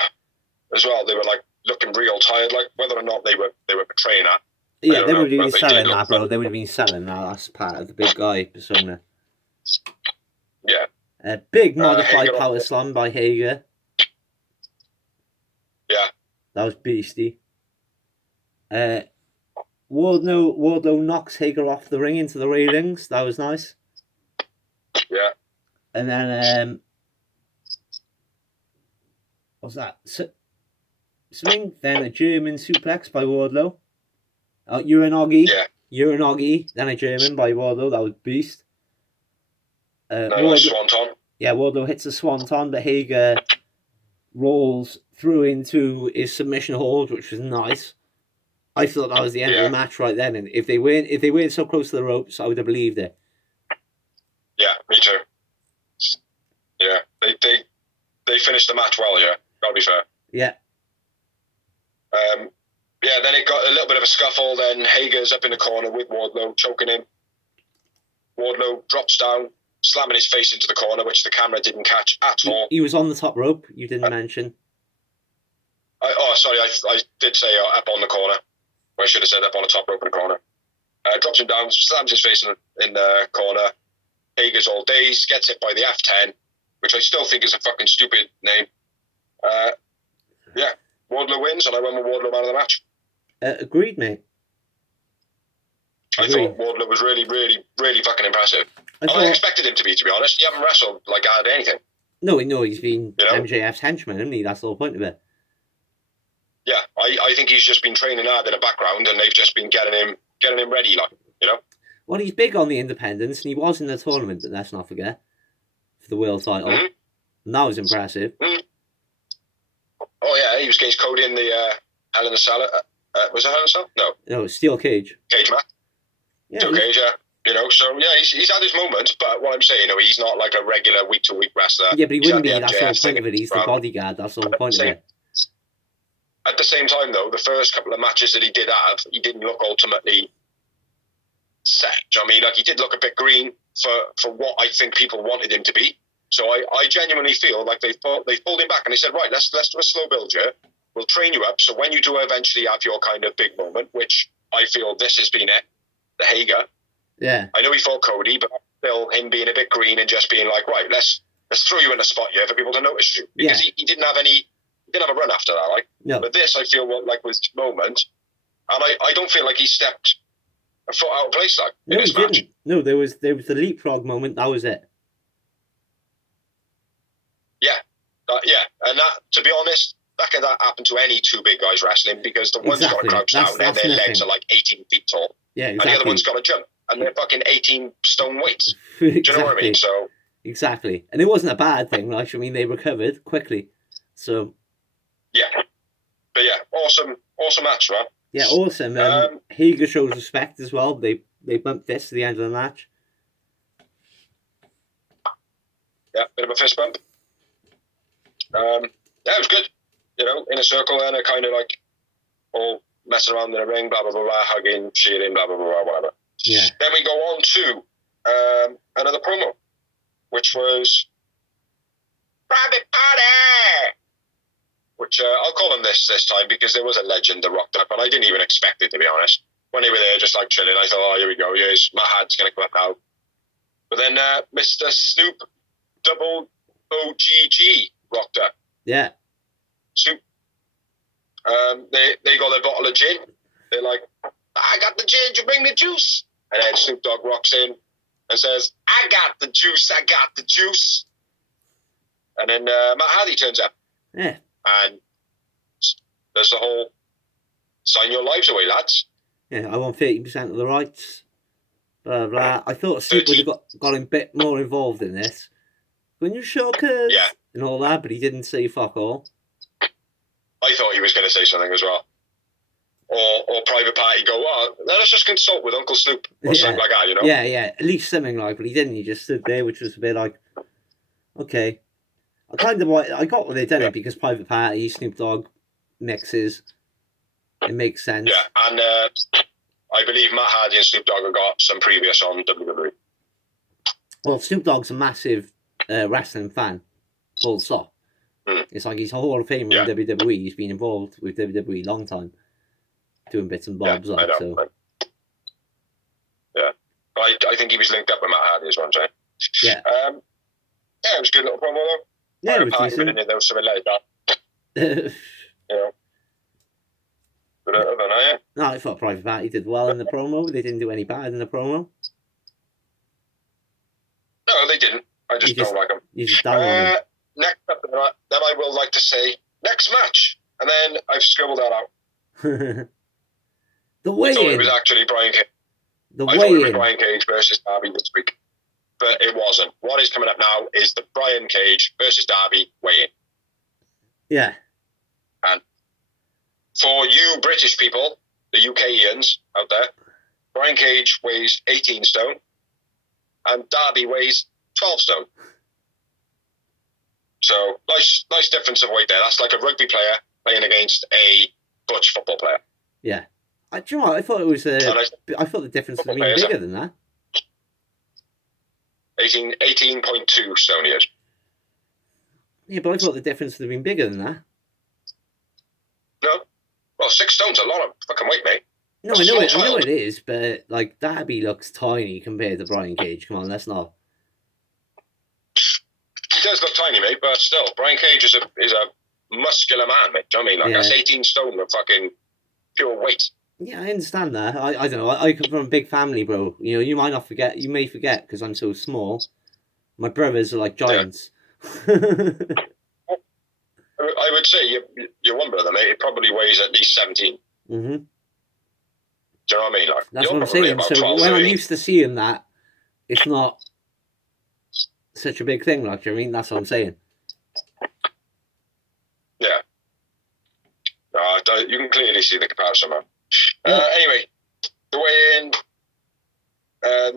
as well. They were like looking real tired. Like whether or not they were portraying that. Yeah, they would have been selling that, bro. They would have been selling that. That's part of the big guy persona. Yeah. A big modified power slam by Hager. Yeah. That was beastie. Wardlow knocks Hager off the ring into the railings. That was nice. Yeah. And then what's that? Something. Then a German suplex by Wardlow. Uranagi. Yeah. Uranagi. Then a German by Wardlow. That was beast. Nice swanton. Yeah, Wardlow hits a swanton, but Hager rolls through into his submission hold, which was nice. I thought that was the end of the match right then, and if they weren't so close to the ropes, I would have believed it. Yeah, me too. Yeah, they finished the match well. Yeah, gotta be fair. Yeah. Yeah, then it got a little bit of a scuffle. Then Hager's up in the corner with Wardlow, choking him. Wardlow drops down, slamming his face into the corner, which the camera didn't catch at all. He was on the top rope. You didn't mention. Sorry, I did say up on the corner. I should have said up on the top rope in the corner. Drops him down, slams his face in the corner. Hager's all dazed, gets hit by the F10, which I still think is a fucking stupid name. Yeah, Wardlow wins, and I went with Wardlow man of the match. Agreed, mate. I thought Wardlow was really, really, really fucking impressive. I expected him to be honest. He hasn't wrestled like out of anything. No, he's been MJF's henchman, hasn't he? That's the whole point of it. Yeah, I think he's just been training hard in the background, and they've just been getting him ready, like, you know. Well, he's big on the independents, and he was in the tournament. Let's not forget, for the world title, and that was impressive. Oh yeah, he was against Cody in the Hell in a Cell. Was it Hell in a Cell? No, Steel Cage. Cage match. Yeah, Steel Cage. Yeah. You know, so yeah, he's had his moments, but what I'm saying, he's not like a regular week-to-week wrestler. Yeah, but he wouldn't be. That's the whole point of it. He's the bodyguard. That's the whole point of it. At the same time, though, the first couple of matches that he did have, he didn't look ultimately set. Do you know what I mean? Like, he did look a bit green for what I think people wanted him to be. So I genuinely feel like they've pulled him back and they said, right, let's do a slow build here. We'll train you up. So when you do eventually have your kind of big moment, which I feel this has been it, the Hager. Yeah. I know he fought Cody, but still him being a bit green and just being like, right, let's throw you in the spot here for people to notice you. Because he didn't have a run after that, like. No. But this, I feel like was his moment, and I don't feel like he stepped a foot out of place, like, in this match. Didn't. No, there was the leapfrog moment. That was it. Yeah, and that, to be honest, that could happen to any two big guys wrestling, because the one's got to crouch down and their legs are like 18 feet tall. Yeah, exactly. And the other one's got to jump, and they're fucking 18 stone weights. Exactly. Do you know what I mean? So exactly, and it wasn't a bad thing. Like, I mean, they recovered quickly. So yeah, but yeah, awesome match, man. Yeah, awesome. Hager shows respect as well. They bumped this to the end of the match. Yeah, bit of a fist bump. Yeah, it was good. You know, in a circle, and a kind of like all messing around in the ring, blah blah blah, blah, hugging, cheering, blah blah blah, whatever. Yeah. Then we go on to another promo, which was Private Party, which I'll call him this time because there was a legend that rocked up, and I didn't even expect it, to be honest. When they were there, just like chilling, I thought, oh, here we go, here's my hat's gonna come up now. But then Mr. Snoop Double OGG rocked up. Yeah. Snoop. They got their bottle of gin. They're like, I got the gin, you bring the juice. And then Snoop Dogg rocks in and says, I got the juice, I got the juice. And then Matt Hardy turns up. Yeah. And there's the whole sign your lives away, lads. Yeah, I want 30% of the rights. Blah, blah. I thought Snoop would have got a bit more involved in this. When you shockers and all that, but he didn't say fuck all. I thought he was going to say something as well. Or Private Party go, well, let us just consult with Uncle Snoop or something like that, you know? Yeah, at least something like, but he didn't. He just stood there, which was a bit like, okay. I got what they did it because Private Party, Snoop Dogg, mixes. It makes sense. Yeah, and I believe Matt Hardy and Snoop Dogg have got some previous on WWE. Well, Snoop Dogg's a massive wrestling fan, full stop. It's like he's a Hall of Famer in WWE. He's been involved with WWE a long time, doing bits and bobs. I know. So. Yeah, I think he was linked up with Matt Hardy, is what I'm saying. Yeah. Yeah, it was a good little promo though. Yeah, it was decent. There was something like that. You know. But other than that, yeah. No, I thought Private Party did well in the promo. They didn't do any bad in the promo. No, they didn't. I just don't like them. You just down on them. Next up, then I will like to say next match, and then I've scribbled that out. The weigh-in. I thought it was actually Brian Cage. I thought it was Brian Cage versus Darby this week, but it wasn't. What is coming up now is the Brian Cage versus Darby weigh-in. Yeah. And for you British people, the UKians out there, Brian Cage weighs 18 stone, and Darby weighs 12 stone. So nice difference of weight there. That's like a rugby player playing against a butch football player. Yeah. Do you know what? I thought it was. I thought the difference would have been bigger than that. 18.2 stone he is. Yeah, but I thought the difference would have been bigger than that. No. Well, 6 stone's a lot of fucking weight, mate. No, I know it is, but like Darby looks tiny compared to Brian Cage. Come on, let's not. He does look tiny, mate, but still, Brian Cage is a muscular man, mate. Do you know what I mean? Like, that's 18 stone of fucking pure weight. Yeah, I understand that. I don't know. I come from a big family, bro. You know, you might not forget. You may forget because I'm so small. My brothers are like giants. Yeah. I would say your one brother, mate, it probably weighs at least 17. Mm-hmm. Do you know what I mean? Like, that's what I'm saying. So 12, when 13. I'm used to seeing that, it's not such a big thing. Like, you know what I mean? That's what I'm saying. Yeah. You can clearly see the comparison, man. Anyway, the way in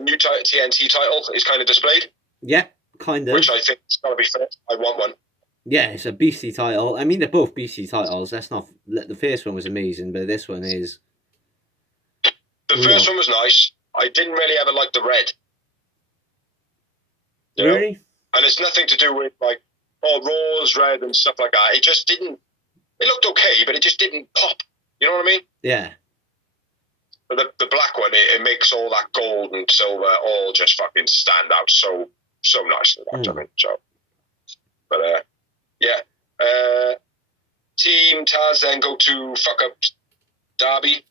new TNT title is kind of displayed. Yeah, kind of. Which I think is going to be fair. I want one. Yeah, it's a beastie title. I mean, they're both beastie titles. That's not. The first one was amazing, but this one is. The first one was nice. I didn't really ever like the red. Really? Know? And it's nothing to do with like, Raw's red and stuff like that. It just didn't. It looked okay, but it just didn't pop. You know what I mean? Yeah. But the black one, it makes all that gold and silver all just fucking stand out so nicely. I mean, so, but yeah. Team Taz then go to fuck up Darby.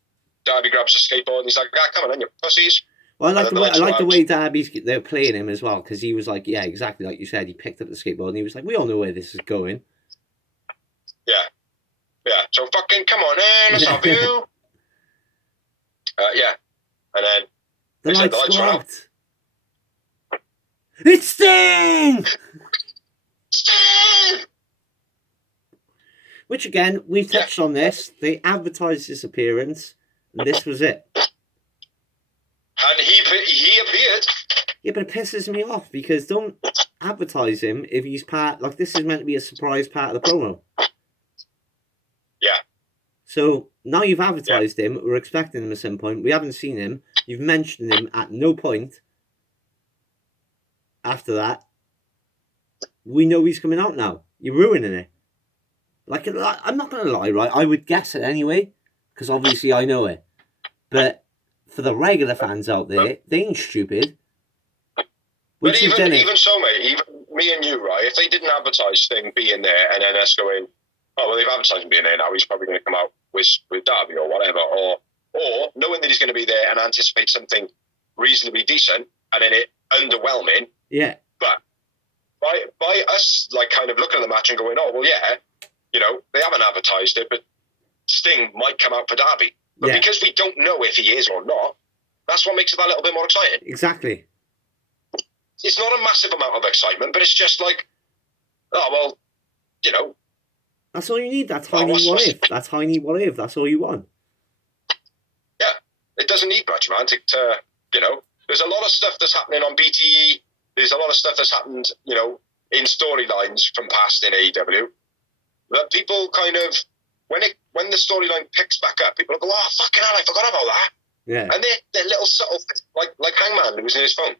Darby grabs a skateboard and he's like, come on then, you pussies. Well, I like the way they're playing him as well, because he was like, yeah, exactly like you said, he picked up the skateboard and he was like, we all know where this is going. Yeah. Yeah, so fucking come on in, let's have you. Yeah. And then the lights go out. It's Sting! Sting! Which again, we've touched on this. They advertised his appearance, and this was it. And he appeared. Yeah, but it pisses me off because don't advertise him if he's part. Like, this is meant to be a surprise part of the promo. Yeah. So now you've advertised him. We're expecting him at some point. We haven't seen him. You've mentioned him at no point. After that, we know he's coming out now. You're ruining it. Like, I'm not going to lie, right? I would guess it anyway, because obviously I know it. But for the regular fans out there, they ain't stupid. But even so, mate, even me and you, right? If they didn't advertise Sting being there and then us going, oh, well, they've advertised him being there now, he's probably going to come out with Darby or whatever. Or knowing that he's going to be there and anticipate something reasonably decent and then it underwhelming. Yeah. But by us, like, kind of looking at the match and going, oh, well, yeah, you know, they haven't advertised it, but Sting might come out for Darby. But because we don't know if he is or not, that's what makes it that little bit more exciting. Exactly. It's not a massive amount of excitement, but it's just like, oh, well, you know. That's all you need, that tiny what if. That tiny what if, that's all you want. Yeah, it doesn't need much, man, to you know. There's a lot of stuff that's happening on BTE. There's a lot of stuff that's happened, you know, in storylines from past in AEW that people kind of when the storyline picks back up, people go, "Oh fucking hell, I forgot about that." Yeah. And they're little subtle things, like Hangman losing his phone.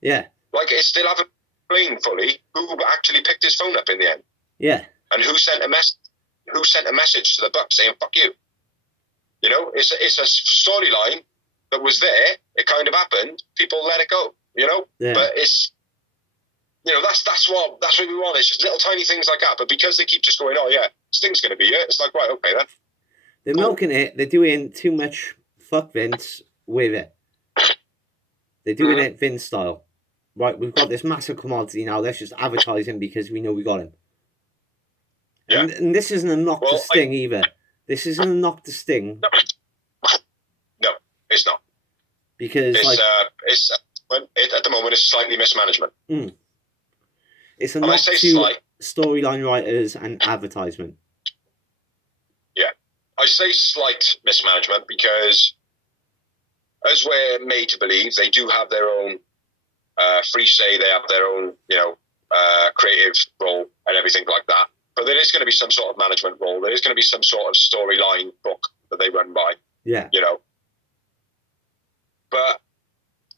Yeah. Like it still haven't explained fully who actually picked his phone up in the end. Yeah. And who sent a message to the Bucks saying "fuck you." You know, it's a storyline that was there. It kind of happened. People let it go. You know, but it's. You know, that's what we want. It's just little tiny things like that. But because they keep just going, "Oh yeah, Sting's going to be here," it's like, right, okay then. They're milking it. They're doing too much fuck Vince with it. They're doing it Vince style. Right, we've got this massive commodity now. Let's just advertise him because we know we got him. Yeah. And this isn't a knock to Sting either. This isn't a knock to Sting. No, it's not. Because at the moment it's slightly mismanagement. It's a knock to storyline writers and advertisement. Yeah. I say slight mismanagement because, as we're made to believe, they do have their own free say, they have their own, creative role and everything like that. But there is going to be some sort of management role. There is going to be some sort of storyline book that they run by. Yeah. You know. But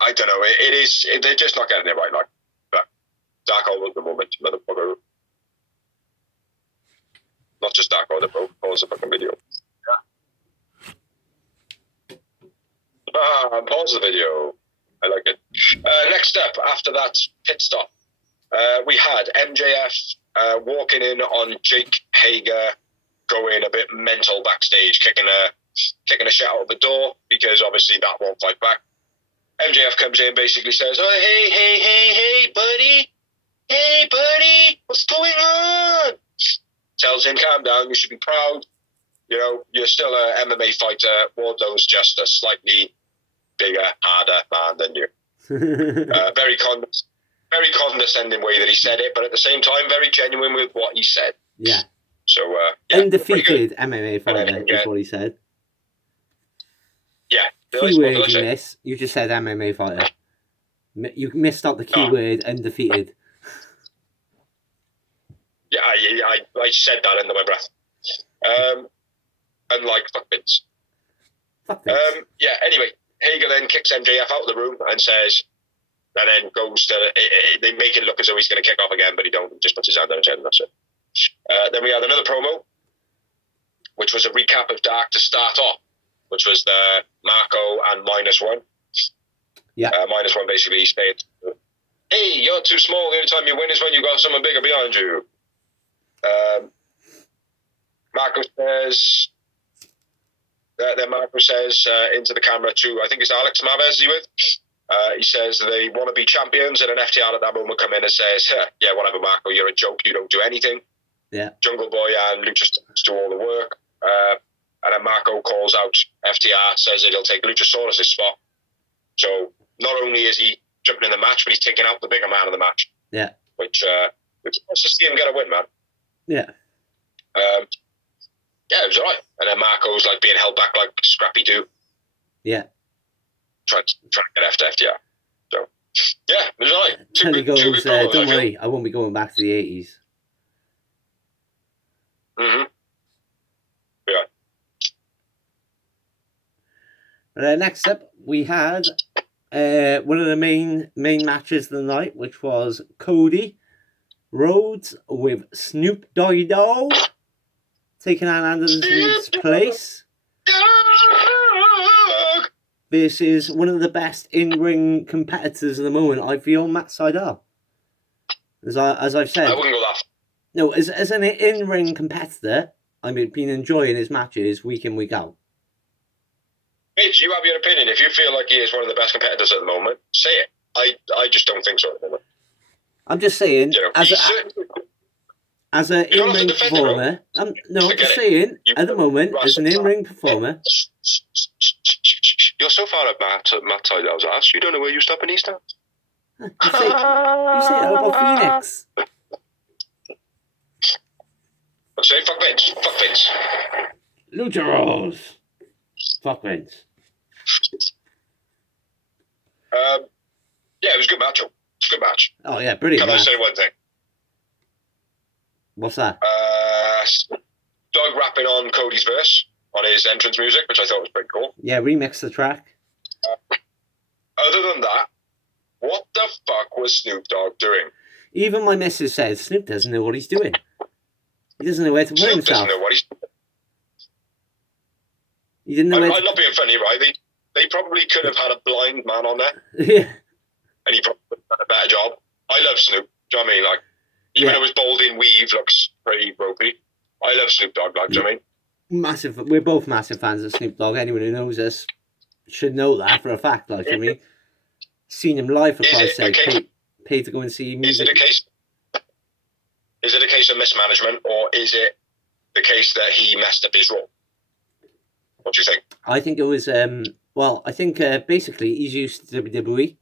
I don't know. They're just not getting it right. Like, but Dark Order at the moment, motherfucker. Not just Dark Order, bro. Pause the fucking video. Yeah. Pause the video. I like it. Next up, after that pit stop, we had MJF walking in on Jake Hager, going a bit mental backstage, kicking a shit out of the door because obviously that won't fight back. MJF comes in, basically says, "Oh, hey, buddy, what's going on?" Tells him, "Calm down, you should be proud. You know, you're still a MMA fighter. Wardlow's just a slightly bigger, harder man than you." Very condescending way that he said it, but at the same time, very genuine with what he said. Yeah. So, undefeated MMA fighter is what he said. Yeah. Keyword you miss. You just said MMA fighter. You missed out the keyword undefeated. Yeah, I said that under my breath. Unlike fuck Vince. Fuck Vince. Yeah, anyway, Hager then kicks MJF out of the room and says, and then goes to, they make it look as though he's going to kick off again, but he don't. He just puts his hand on his head and that's it. Then we had another promo, which was a recap of Dark to start off, which was the Marco and -1. Yeah. -1 basically said, "Hey, you're too small. The only time you win is when you got someone bigger behind you." Marco says, then Marco says into the camera to, I think it's Alex Maves is he with? He says they want to be champions, and an FTR at that moment come in and says, "Yeah, whatever, Marco, you're a joke. You don't do anything." Yeah. Jungle Boy and Luchasaurus do all the work. And then Marco calls out FTR, says that he'll take Luchasaurus' spot. So not only is he jumping in the match, but he's taking out the bigger man of the match. Yeah. Which wants to see him get a win, man. Yeah. Yeah, it was alright. And then Marco's like being held back like Scrappy Doo. Yeah. Trying to get after FTR. So, yeah, it was alright. Tony goes, "Don't worry, I won't be going back to the 80s. Mm-hmm. Yeah. Next up, we had one of the main matches of the night, which was Cody Rhodes with Snoop Doggy Dogg taking on Anderson's place versus one of the best in-ring competitors at the moment, I feel, Matt Sydal. As I've said, I wouldn't go that far. No, as an in-ring competitor, I've been enjoying his matches week in, week out. Mitch, you have your opinion. If you feel like he is one of the best competitors at the moment, say it. I just don't think so at the moment. I'm just saying, You know, as an in-ring performer, I'm just saying, at the moment, as an in-ring performer... You're so far up Matt Sydal's ass, you don't know where you stop and he stops. You say that about Phoenix. I'd say fuck Vince. Lucha Rose. Fuck Vince. Yeah, it was a good match. It's a good match. Oh yeah, brilliant. Can I say one thing? What's that? Dogg rapping on Cody's verse on his entrance music, which I thought was pretty cool. Yeah, remix the track. Other than that, what the fuck was Snoop Dogg doing? Even my missus says Snoop doesn't know what he's doing. He doesn't know where to put Snoop himself. doesn't know what he's doing. He didn't know I'm not being funny, right? They probably could have had a blind man on there. Yeah. And he probably would have done a better job. I love Snoop. Do you know what I mean? Like, even though his balding weave looks pretty ropey, I love Snoop Dogg. Like, do you know what I mean? Massive. We're both massive fans of Snoop Dogg. Anyone who knows us should know that for a fact. Like, I mean, seen him live for Christ's sake. Paid to go and see him. Is it a case of mismanagement, or is it the case that he messed up his role? What do you think? I think it was. Well, I think basically he's used to WWE,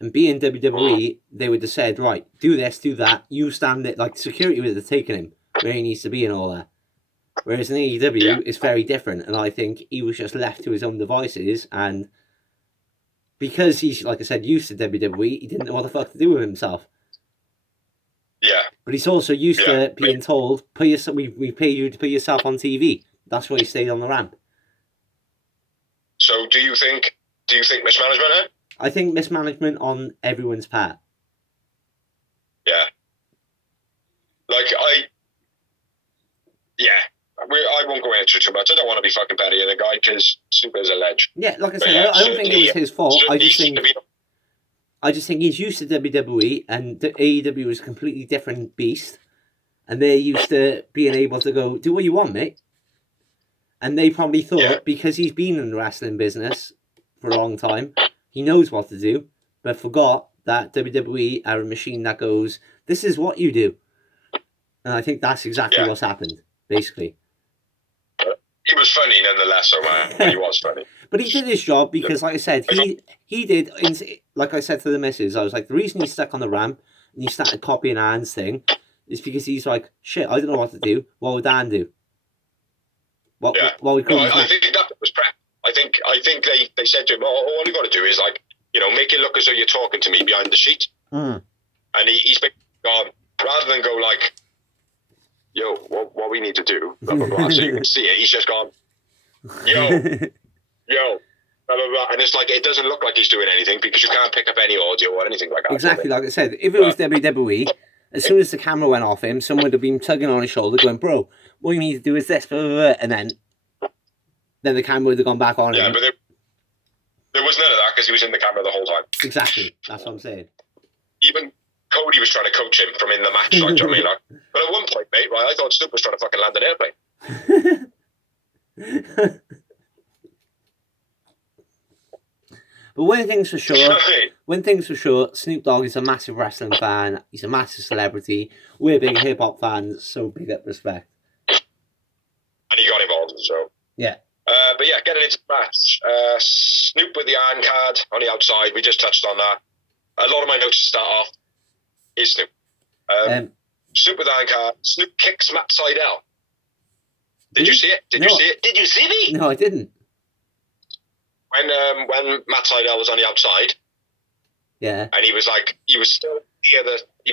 and being WWE, they would have said, right, do this, do that. You stand it. Like security would have taken him where he needs to be and all that. Whereas in AEW, it's very different, and I think he was just left to his own devices, and because he's, like I said, used to WWE, he didn't know what the fuck to do with himself. Yeah. But he's also used to being told, we pay you to put yourself on TV. That's why he stayed on the ramp. So do you think mismanagement, eh? I think mismanagement on everyone's part. Yeah. I won't go into it too much. I don't want to be fucking petty at the guy because Snoop is a ledge. Yeah, like I said, I don't think it was his fault. I just think he's used to WWE, and the AEW is a completely different beast, and they're used to being able to go, do what you want, mate. And they probably thought, because he's been in the wrestling business for a long time, he knows what to do, but forgot that WWE are a machine that goes, this is what you do. And I think that's exactly what's happened, basically. He was funny nonetheless, so man, he was funny. But he did his job because, like I said, he did, like I said to the missus, I was like, the reason he's stuck on the ramp and he started copying Anne's thing is because he's like, shit, I don't know what to do. What would Dan do? What would I think that was prep. I think they said to him, all you got to do is like, make it look as though you're talking to me behind the sheet. Mm. And he's gone, rather than go like, yo, what we need to do, blah, blah, blah, so you can see it, he's just gone, yo, blah, blah, blah. And it's like, it doesn't look like he's doing anything because you can't pick up any audio or anything like that. Exactly, like I said, if it was WWE, as soon as the camera went off him, someone would have been tugging on his shoulder going, bro, what you need to do is this, blah, blah, blah. And then the camera would have gone back on him. Yeah, but there was none of that because he was in the camera the whole time. Exactly, that's what I'm saying. Even Cody was trying to coach him from in the match, like, do you know what I mean? Like, but at one point, mate, right, I thought Snoop was trying to fucking land an airplane. But one thing's for sure, Snoop Dogg is a massive wrestling fan. He's a massive celebrity. We're big hip hop fans, so big up respect. And he got involved, so. Yeah. But yeah, getting into the match. Snoop with the iron card on the outside. We just touched on that. A lot of my notes to start off is Snoop. Snoop with the iron card. Snoop kicks Matt Sydal. Did you see it? Did you see it? Did you see me? No, I didn't. When Matt Sydal was on the outside, and he was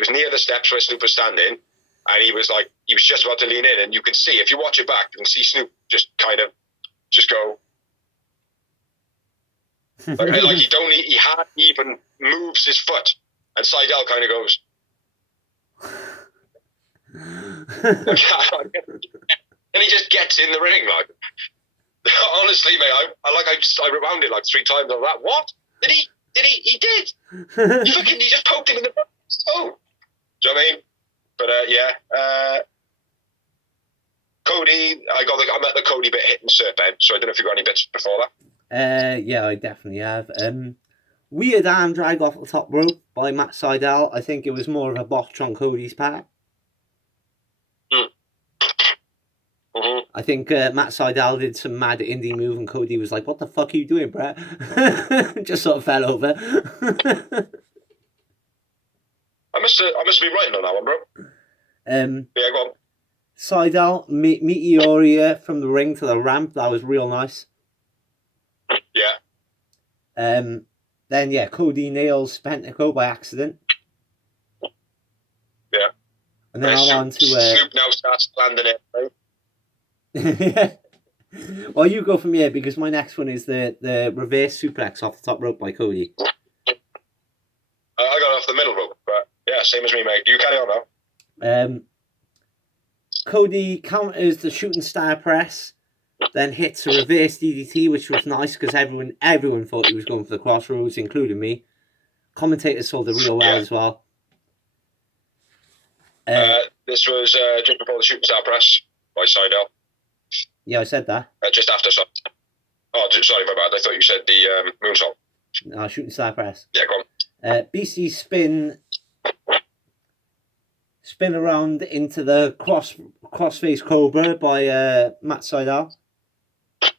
near the steps where Snoop was standing, and he was just about to lean in, and you can see, if you watch it back, you can see Snoop just go he hardly even moves his foot, and Sydal kind of goes, and he just gets in the ring like. Honestly, mate, I rewound it like 3 times. I'm like, what? Did he? He did. He just poked him in the toe. Do you know what I mean? But Cody, I met the Cody bit hitting Serpent, so I don't know if you got any bits before that. Yeah, I definitely have. Weird arm drag off the top rope by Matt Sydal. I think it was more of a botch on Cody's part. Mm-hmm. I think Matt Sydal did some mad indie move and Cody was like, what the fuck are you doing, Brett? Just sort of fell over. I must be writing on that one, bro. Yeah, go on. Sydal, Meteoria from the ring to the ramp. That was real nice. Yeah. Then, Cody nails Pentaco by accident. Yeah. And then I'm on to... Snoop now starts landing it, right? Well, you go from here because my next one is the reverse suplex off the top rope by Cody. I got off the middle rope, but yeah, same as me, mate. You carry on now. Cody counters the shooting star press, then hits a reverse DDT, which was nice because everyone thought he was going for the crossroads, including me. Commentators sold it real well as well. This was just before the shooting star press by Seidel. Yeah, I said that. Just after. Oh, sorry, my bad. I thought you said the moonsault. No, shooting star press. Yeah, go on. BC spin around into the crossface cobra by Matt Seidel. That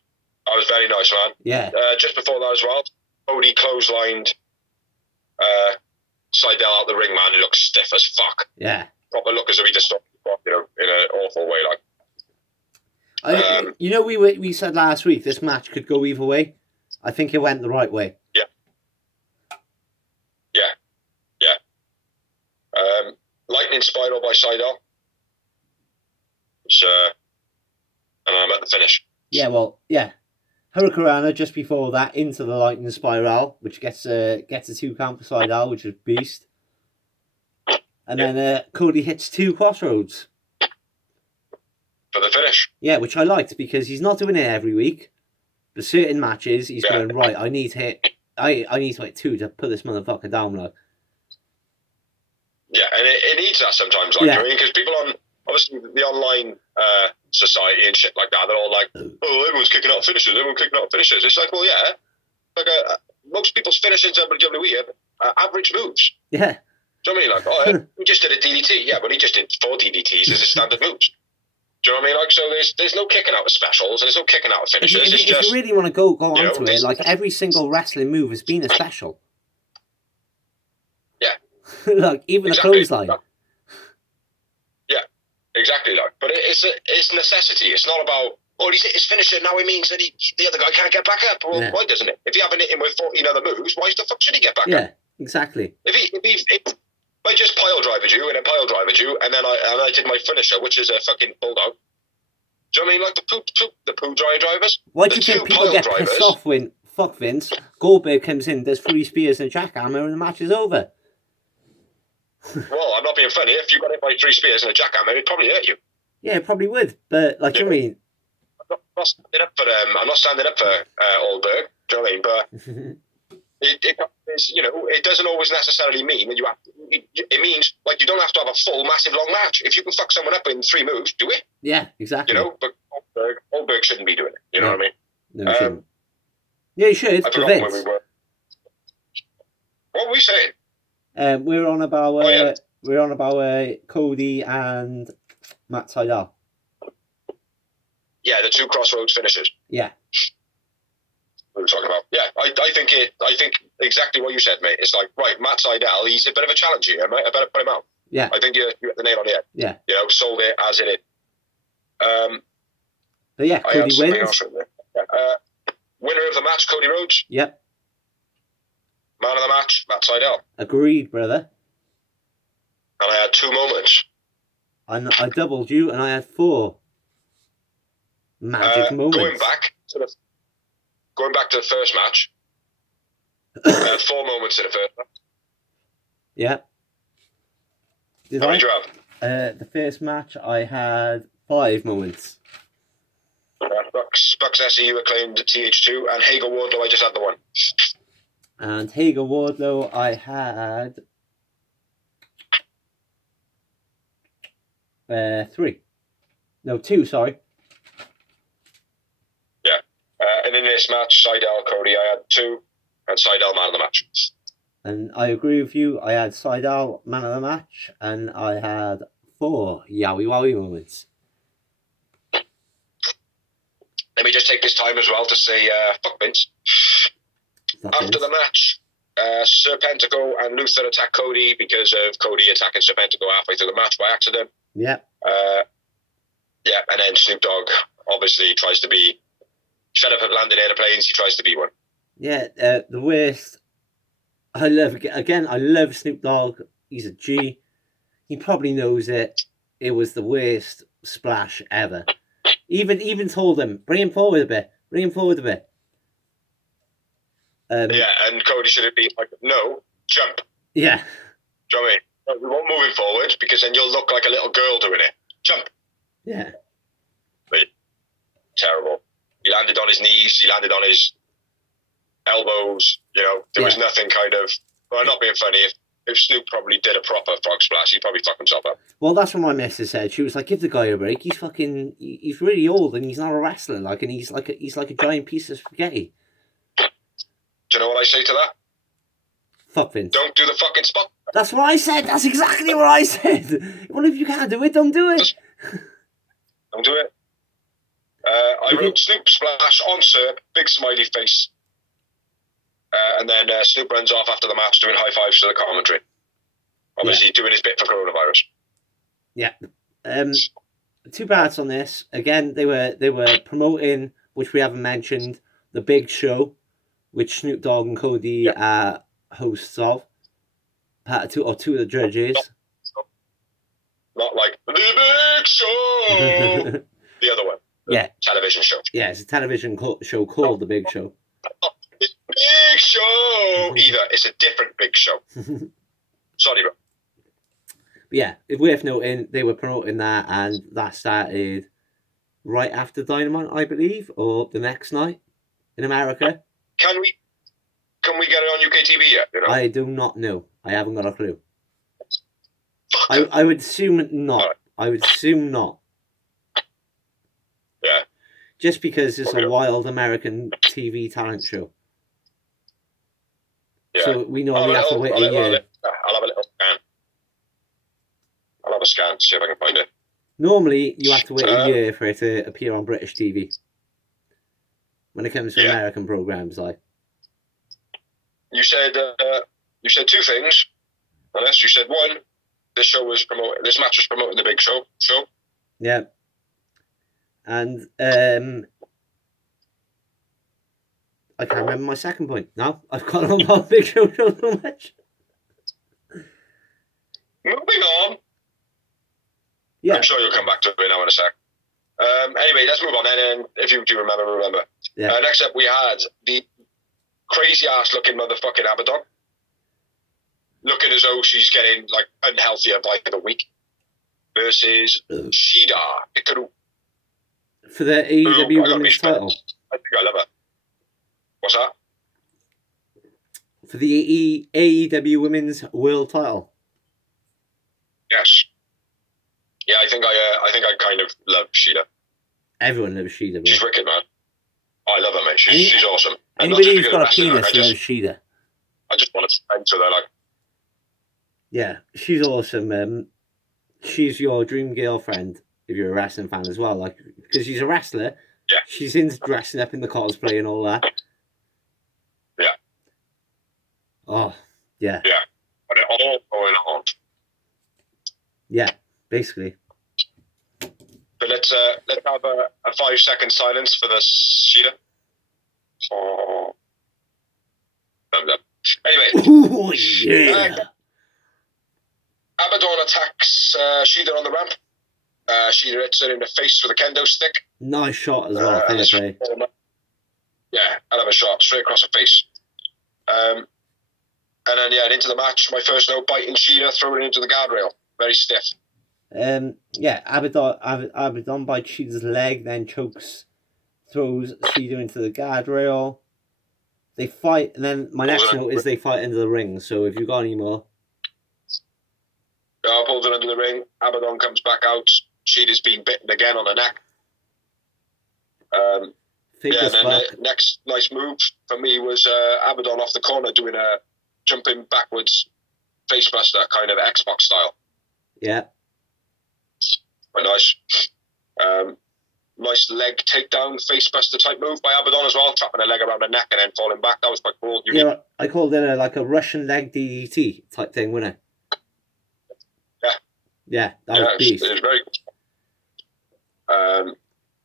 was very nice, man. Yeah. Just before that as well, Cody clotheslined Seidel out the ring, man. He looked stiff as fuck. Yeah. Proper look as though he just stopped, in an awful way, like. We said last week this match could go either way. I think it went the right way. Yeah. Lightning Spiral by Seidel. And I'm at the finish. Yeah, well, yeah. Hurricanrana just before that into the Lightning Spiral, which gets a 2 count for Seidel, which is beast. And then Cody hits 2 crossroads. For the finish. Yeah, which I liked because he's not doing it every week. But certain matches, he's going, right, I need to hit 2 to put this motherfucker down, like. Yeah, and it needs that sometimes, like, because people on, obviously, the online society and shit like that, they're all like, oh, everyone's kicking out finishes, It's like, well, yeah, like, most people's finishes in WWE are average moves. Yeah. Do you know what I mean? Like, we just did a DDT. Yeah, but he just did 4 DDTs as his standard moves. Do you know what I mean? Like, so there's no kicking out of specials, and there's no kicking out of finishes. If you really want to go on to it, like, every single wrestling move has been a special. Yeah. Like, even a clothesline. Yeah, exactly. Like, but it's necessity. It's not about, oh, he's hit his finisher, now it means that the other guy can't get back up. Well, why doesn't it? If you haven't hit him with 14 other moves, why the fuck should he get back up? Yeah, exactly. If I just pile drivered you and then pile drivered you, and then I did my finisher, which is a fucking bulldog. Do you know what I mean? Like the poo dry drivers? Why do you think people get pissed off when, fuck Vince, Goldberg comes in, does 3 spears and a jackhammer, and the match is over? Well, I'm not being funny. If you got hit by 3 spears and a jackhammer, it'd probably hurt you. Yeah, it probably would. But, like, I mean... I'm not standing up for Goldberg. Do you know what I mean? But it doesn't always necessarily mean that you have... It means, like, you don't have to have a full, massive, long match. If you can fuck someone up in 3 moves, do it. Yeah, exactly. But Goldberg shouldn't be doing it. You know what I mean? No, he shouldn't. Yeah, he should. I forgot where we were. What were we saying? We're on about Cody and Matt Seidel. Yeah, the 2 crossroads finishes. Yeah. We were talking about. Yeah, I think exactly what you said, mate. It's like, right, Matt Seidel, he's a bit of a challenge here, mate. I better put him out. Yeah. I think you hit the nail on the head. Yeah. Sold it as it is. But yeah, Cody wins. Winner of the match, Cody Rhodes. Yep. Man of the match, Matt Seidel. Agreed, brother. And I had 2 moments. And I doubled you, and I had 4 magic moments. Going back to the first match, I had 4 moments in the first match. Yeah. How many did you have? The first match, I had 5 moments. Bucks SEU acclaimed TH2, and Hager Wardlow, I just had the 1. And Hager Wardlow, I had 3. No, 2, sorry. Yeah. And in this match, Seidel, Cody, I had 2, and Seidel, man of the match. And I agree with you. I had Seidel, man of the match, and I had 4 Yowie Wowie moments. Let me just take this time as well to say, fuck Vince. After the match, Serpentico and Luther attack Cody because of Cody attacking Serpentico halfway through the match by accident. Yeah. And then Snoop Dogg obviously tries to be fed up of landing airplanes. He tries to be one. Yeah, the worst. I love Snoop Dogg. He's a G. He probably knows it. It was the worst splash ever. Even told him, bring him forward a bit. Yeah, and Cody should have been like, no, jump. Yeah. Do you know what I mean? No, we won't move him forward because then you'll look like a little girl doing it. Jump. Yeah. But terrible. He landed on his knees. He landed on his elbows. You know, there was nothing kind of... Well, not being funny. If Snoop probably did a proper frog splash, he'd probably fuck himself up. Well, that's what my missus said. She was like, give the guy a break. He's really old and he's not a wrestler. Like, and he's like a giant piece of spaghetti. Do you know what I say to that? Fuck Vince. Don't do the fucking spot. That's what I said. That's exactly what I said. Well, if you can't do it, don't do it. Don't do it. I wrote Snoop splash on Serp, big smiley face. And then Snoop runs off after the match doing high fives to the commentary. Obviously doing his bit for coronavirus. Yeah. Two parts on this. Again, they were promoting, which we haven't mentioned, the Big Show, which Snoop Dogg and Cody are hosts of. Two of the judges. Not like the Big Show. The other one. Yeah. Television show. Yeah, it's a television show called The Big Show. Big Show! Either. It's a different Big Show. Sorry, bro. But yeah, it's worth noting they were promoting that, and that started right after Dynamite, I believe, or the next night in America. Can we get it on UK TV yet? You know? I do not know. I haven't got a clue. I would assume not. Right. I would assume not. Yeah. Just because it's a wild American TV talent show. Yeah. So we normally have to wait a year. I'll have a little scan. I'll have a scan to see if I can find it. Normally, you have to wait a year for it to appear on British TV. When it comes to American programs, like. You said two things. Unless you said one, this match was promoting the Big Show. Yeah. And I can't remember my second point. No, I've got on about Big Show so much. Moving on. Yeah. I'm sure you'll come back to it now in a sec. Anyway, let's move on then. And if you do remember. Yeah. Next up, we had the crazy ass looking motherfucking Abaddon. Looking as though she's getting like unhealthier by the week. Versus Shida Hikaru. For the AEW Women's title. I think I love her. What's that? For the AEW Women's World title. Yes. Yeah, I think I kind of love Shida. Everyone loves Shida, bro. She's wicked, man. I love her, mate. She's awesome. Anybody who's got a penis loves Shida. I just want to spend to her, like. Yeah, she's awesome. She's your dream girlfriend if you're a wrestling fan as well, like, because she's a wrestler. Yeah. She's into dressing up in the cosplay and all that. Yeah. Oh, yeah. Yeah. But it all going on. Yeah, basically. But let's have a 5-second silence for the Shida. Oh. Anyway. Ooh, yeah. Abaddon attacks Shida on the ramp. Shida hits her in the face with a kendo stick. Nice shot as well, fair. Yeah, hell of a shot, straight across her face. And then, into the match, my first note, biting Shida, throwing it into the guardrail. Very stiff. Abaddon bites Shida's leg, then throws Shida into the guardrail. They fight, and then my next note is they fight into the ring, so if you got any more. Pulls it under the ring, Abaddon comes back out, Shida's being bitten again on the neck. And then the next nice move for me was Abaddon off the corner doing a jumping backwards facebuster, kind of Xbox style. Yeah. Quite nice. Nice leg takedown, facebuster type move by Abaddon as well, trapping a leg around the neck and then falling back. That was quite cool. Yeah, I called it like a Russian leg DDT type thing, wasn't it? Yeah, that was beast. It was very cool.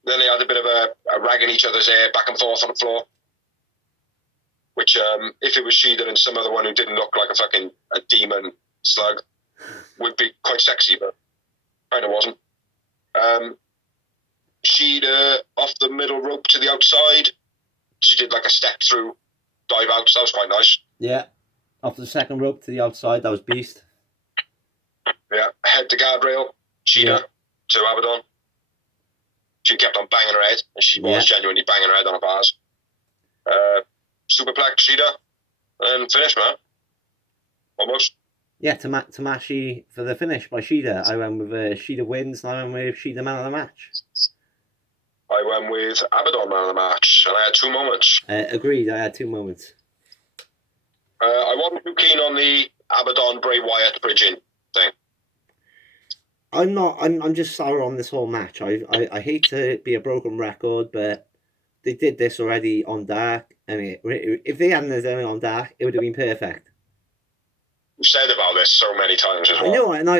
Then they had a bit of a ragging each other's hair back and forth on the floor. Which, if it was Shida and some other one who didn't look like a demon slug, would be quite sexy, but kind of wasn't. Shida Shida off the middle rope to the outside. She did like a step through dive out, so that was quite nice. Yeah. Off the second rope to the outside, that was beast. Yeah, head to guardrail, Shida to Abaddon. She kept on banging her head, and she was genuinely banging her head on her bars. Superplex, Shida, and finish, man. Almost. Yeah, Tamashi for the finish by Shida. I went with Shida wins, and I went with Shida man of the match. I went with Abaddon man of the match, and I had 2 moments. Agreed, I had 2 moments. I wasn't too keen on the Abaddon Bray Wyatt bridging thing. I'm just sour on this whole match. I hate to be a broken record, but they did this already on Dark, and if they hadn't done it on Dark, it would have been perfect. We've said about this so many times as well. I know,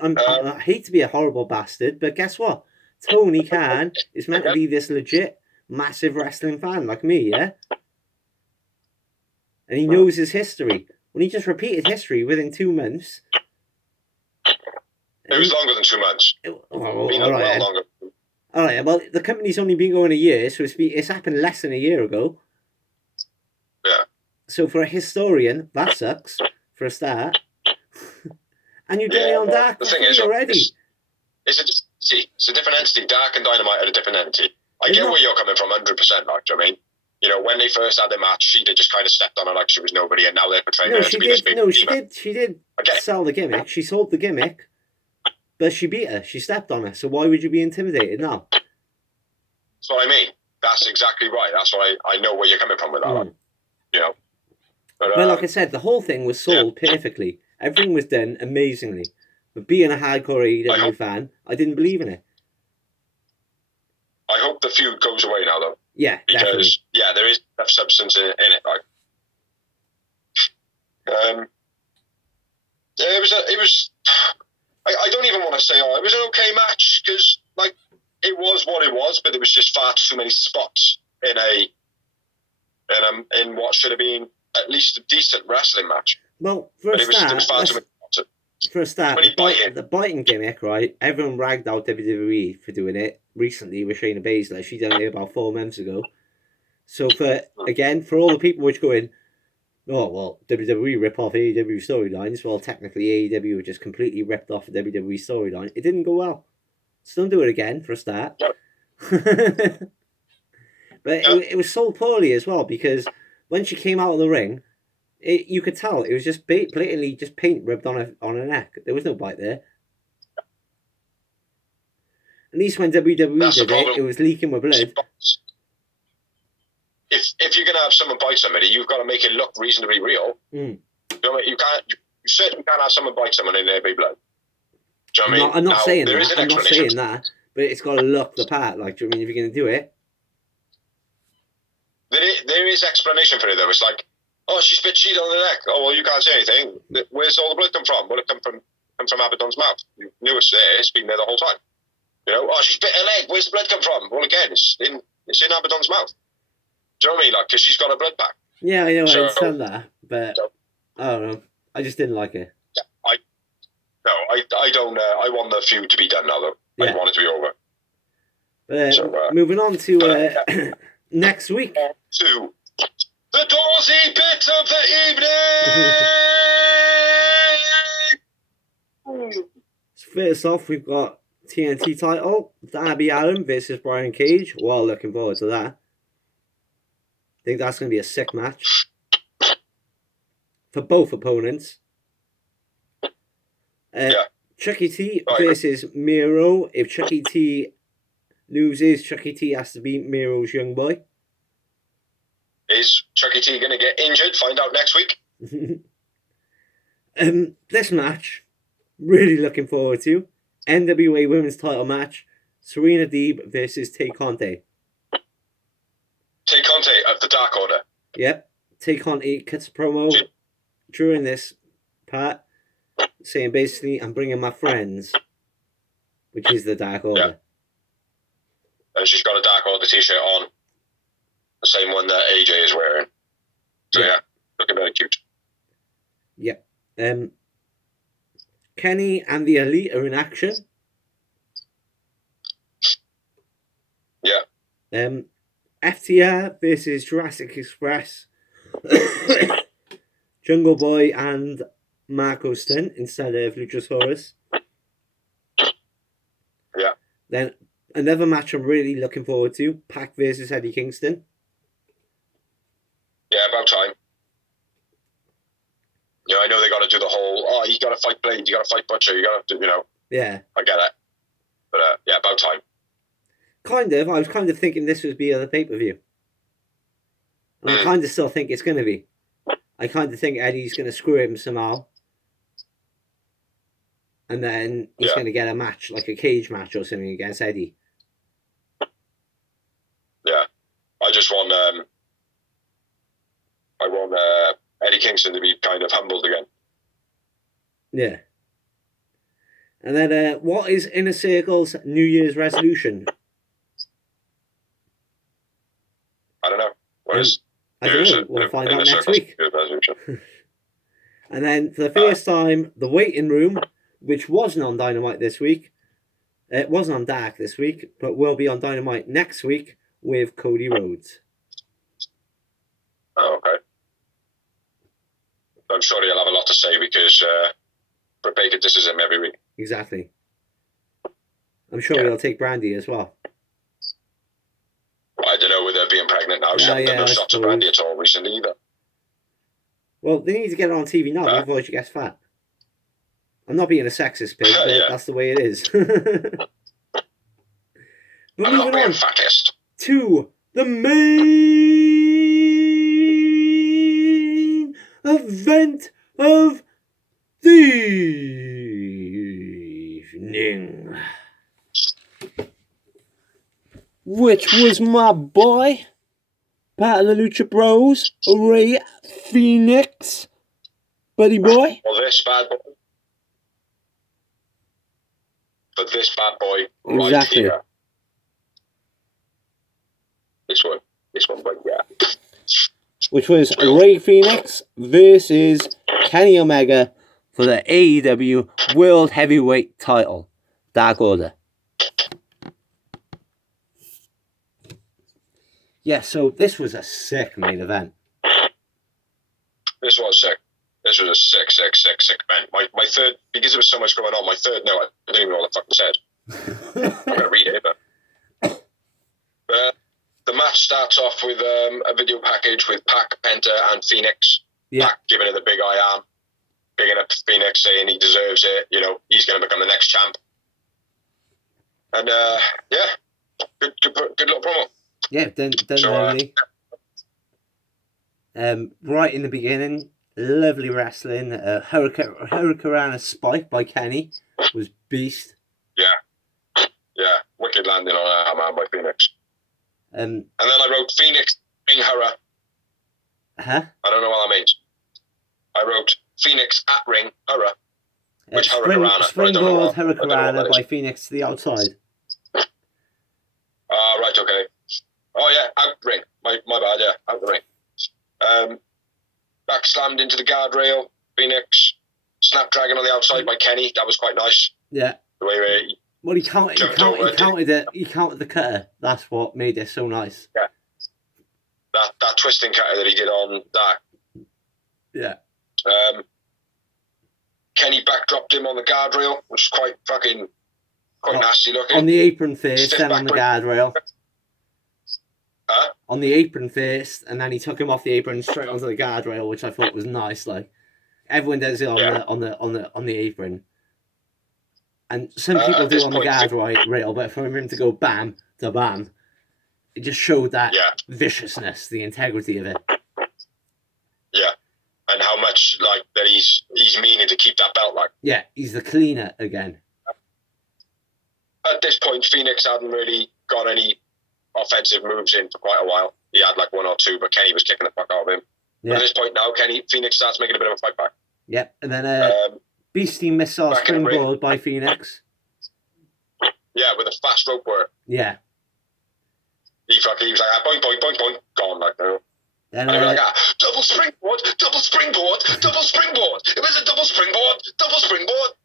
and I hate to be a horrible bastard, but guess what? Tony Khan is meant to be this legit, massive wrestling fan like me, yeah? And he knows his history. When he just repeated history within 2 months... It was longer than 2 months. Longer. All right, well, the company's only been going a year, so it's happened less than a year ago. Yeah. So for a historian, that sucks, for a start. And you're doing it on Dark the thing is, already. It's a different entity. Dark and Dynamite are a different entity. I get where you're coming from, 100%. Like, do you know what I mean? You know, when they first had their match, she just kind of stepped on her like she was nobody, and now they're portraying her to be this big demon. She did sell the gimmick. She sold the gimmick, but she beat her. She stepped on her. So why would you be intimidated now? That's what I mean. That's exactly right. That's why I know where you're coming from with that. Like, you know. But like I said, the whole thing was sold perfectly. Everything was done amazingly. But being a hardcore AEW fan, I didn't believe in it. I hope the feud goes away now, though. Yeah, because definitely. There is enough substance in it. Like, it was. I don't even want to say, it was an okay match because, like, it was what it was, but there was just far too many spots in what should have been at least a decent wrestling match. Well, for a start, the biting gimmick, right? Everyone ragged out WWE for doing it recently with Shayna Baszler. She done it about 4 months ago. So for all the people which going, oh, well, WWE rip off AEW storylines. Well, technically AEW just completely ripped off the WWE storyline. It didn't go well. So don't do it again for a start. Yep. But it was sold poorly as well because when she came out of the ring, you could tell it was just blatantly just paint rubbed on her neck. There was no bite there. At least when WWE did it was leaking with blood. If you're gonna have someone bite somebody, you've got to make it look reasonably real. You know, you certainly can't have someone bite someone in there be blood. Do you know what I mean? I'm not saying that, but it's got to look the part. Like, do you know what I mean? If you're gonna do it, there is explanation for it though. It's like, oh, she spit cheat on the neck. Oh, well, you can't say anything. Where's all the blood come from? Well, it come from Abaddon's mouth. You knew it's there. It's been there the whole time. You know, oh, she spit her leg. Where's the blood come from? Well, again, it's in Abaddon's mouth. Do you know what I mean? Like, because she's got a blood back. Yeah, I know. I understand that, but I don't know. I just didn't like it. Yeah, I don't. I want the feud to be done now, though. Yeah. I want it to be over. But moving on to next week. To the Dorsey bit of the evening. First off, we've got TNT title, Darby Allin versus Brian Cage. Well, looking forward to that. I think that's going to be a sick match for both opponents. Chucky T versus Miro. If Chucky T loses, Chucky T has to beat Miro's young boy. Is Chucky T going to get injured? Find out next week. This match, really looking forward to. NWA Women's Title match. Serena Deeb versus Tay Conti. Tay Conti of the Dark Order. Yep. Tay Conti cuts a promo during this part saying basically, I'm bringing my friends, which is the Dark Order. Yeah. And she's got a Dark Order t-shirt on. The same one that AJ is wearing. So yeah looking very cute. Yep. Kenny and the Elite are in action. FTR versus Jurassic Express. Jungle Boy and Marco Stunt instead of Luchasaurus. Yeah. Then another match I'm really looking forward to, Pac versus Eddie Kingston. Yeah, about time. You know, I know they got to do the whole, you got to fight Blade, you got to fight Butcher, you got to, you know. Yeah. I get it. But, yeah, about time. Kind of. I was kind of thinking this would be the pay-per-view. And I kind of still think it's going to be. I kind of think Eddie's going to screw him somehow. And then he's going to get a match, like a cage match or something against Eddie. Yeah. I just want, Eddie Kingston to be kind of humbled again. Yeah. And then, what is Inner Circle's New Year's resolution? I don't know. What is? I don't know. We'll find out next week. And then, for the first time, the waiting room, which wasn't on Dynamite this week, it wasn't on Dark this week, but will be on Dynamite next week with Cody Rhodes. Oh, okay. I'm sure he'll have a lot to say because Britt Baker disses him every week. Exactly. I'm sure he'll take Brandy as well. I don't know with her being pregnant now. She hasn't done no shots of Brandy at all recently either. Well, they need to get it on TV now, otherwise she gets fat. I'm not being a sexist pig, but that's the way it is. But I'm not being fattest. To the main event of the evening. Which was my boy, Battle of the Lucha Bros, Rey Fénix, buddy boy. Well, this bad boy. But this bad boy right here. This one, but yeah. Which was Rey Fénix versus Kenny Omega for the AEW World Heavyweight title. Dark Order. Yeah, so this was a sick main event. This was sick. This was a sick event. My third, because there was so much going on, my third note, I don't even know what the fuck it said. I'm going to read it, but the match starts off with a video package with Pac, Penta, and Fénix. Yeah. Pac giving it the big I am, bigging up Fénix, saying he deserves it. You know, he's going to become the next champ. And yeah, good little promo. Yeah, done lovely. Right in the beginning, lovely wrestling. Hurricanrana spike by Kenny was beast. Yeah, wicked landing on that man by Fénix. And then I wrote Fénix ring Hurra. Huh? I don't know what that means. I wrote Fénix at ring Hurra, which Hurricanrana. Springboard Hurricanrana by Fénix to the outside. Right, okay. Oh yeah, out ring. My bad, yeah, out the ring. Back slammed into the guardrail. Fénix snapdragon on the outside by Kenny. That was quite nice. Yeah. The way he counted it. He counted the cutter. That's what made it so nice. Yeah. That twisting cutter that he did on that. Yeah. Kenny backdropped him on the guardrail, which is quite nasty looking. On the apron first, then on the guardrail. Huh? On the apron first, and then he took him off the apron straight onto the guardrail, which I thought was nice. Like everyone does it on the apron, and some people do on the guardrail, but for him to go bam to bam, it just showed that viciousness, the integrity of it. Yeah, and how much like that he's meaning to keep that belt like. Yeah, he's the cleaner again. At this point, Fénix hadn't really got any offensive moves in for quite a while. He had like one or two, but Kenny was kicking the fuck out of him. Yeah. At this point now, Fénix starts making a bit of a fight back. Yep, and then Beastie Missile Springboard by Fénix. Yeah, with a fast rope work. Yeah. He was like, boing, boing, boing, boing, gone like no. And they were like, double springboard. It was a double springboard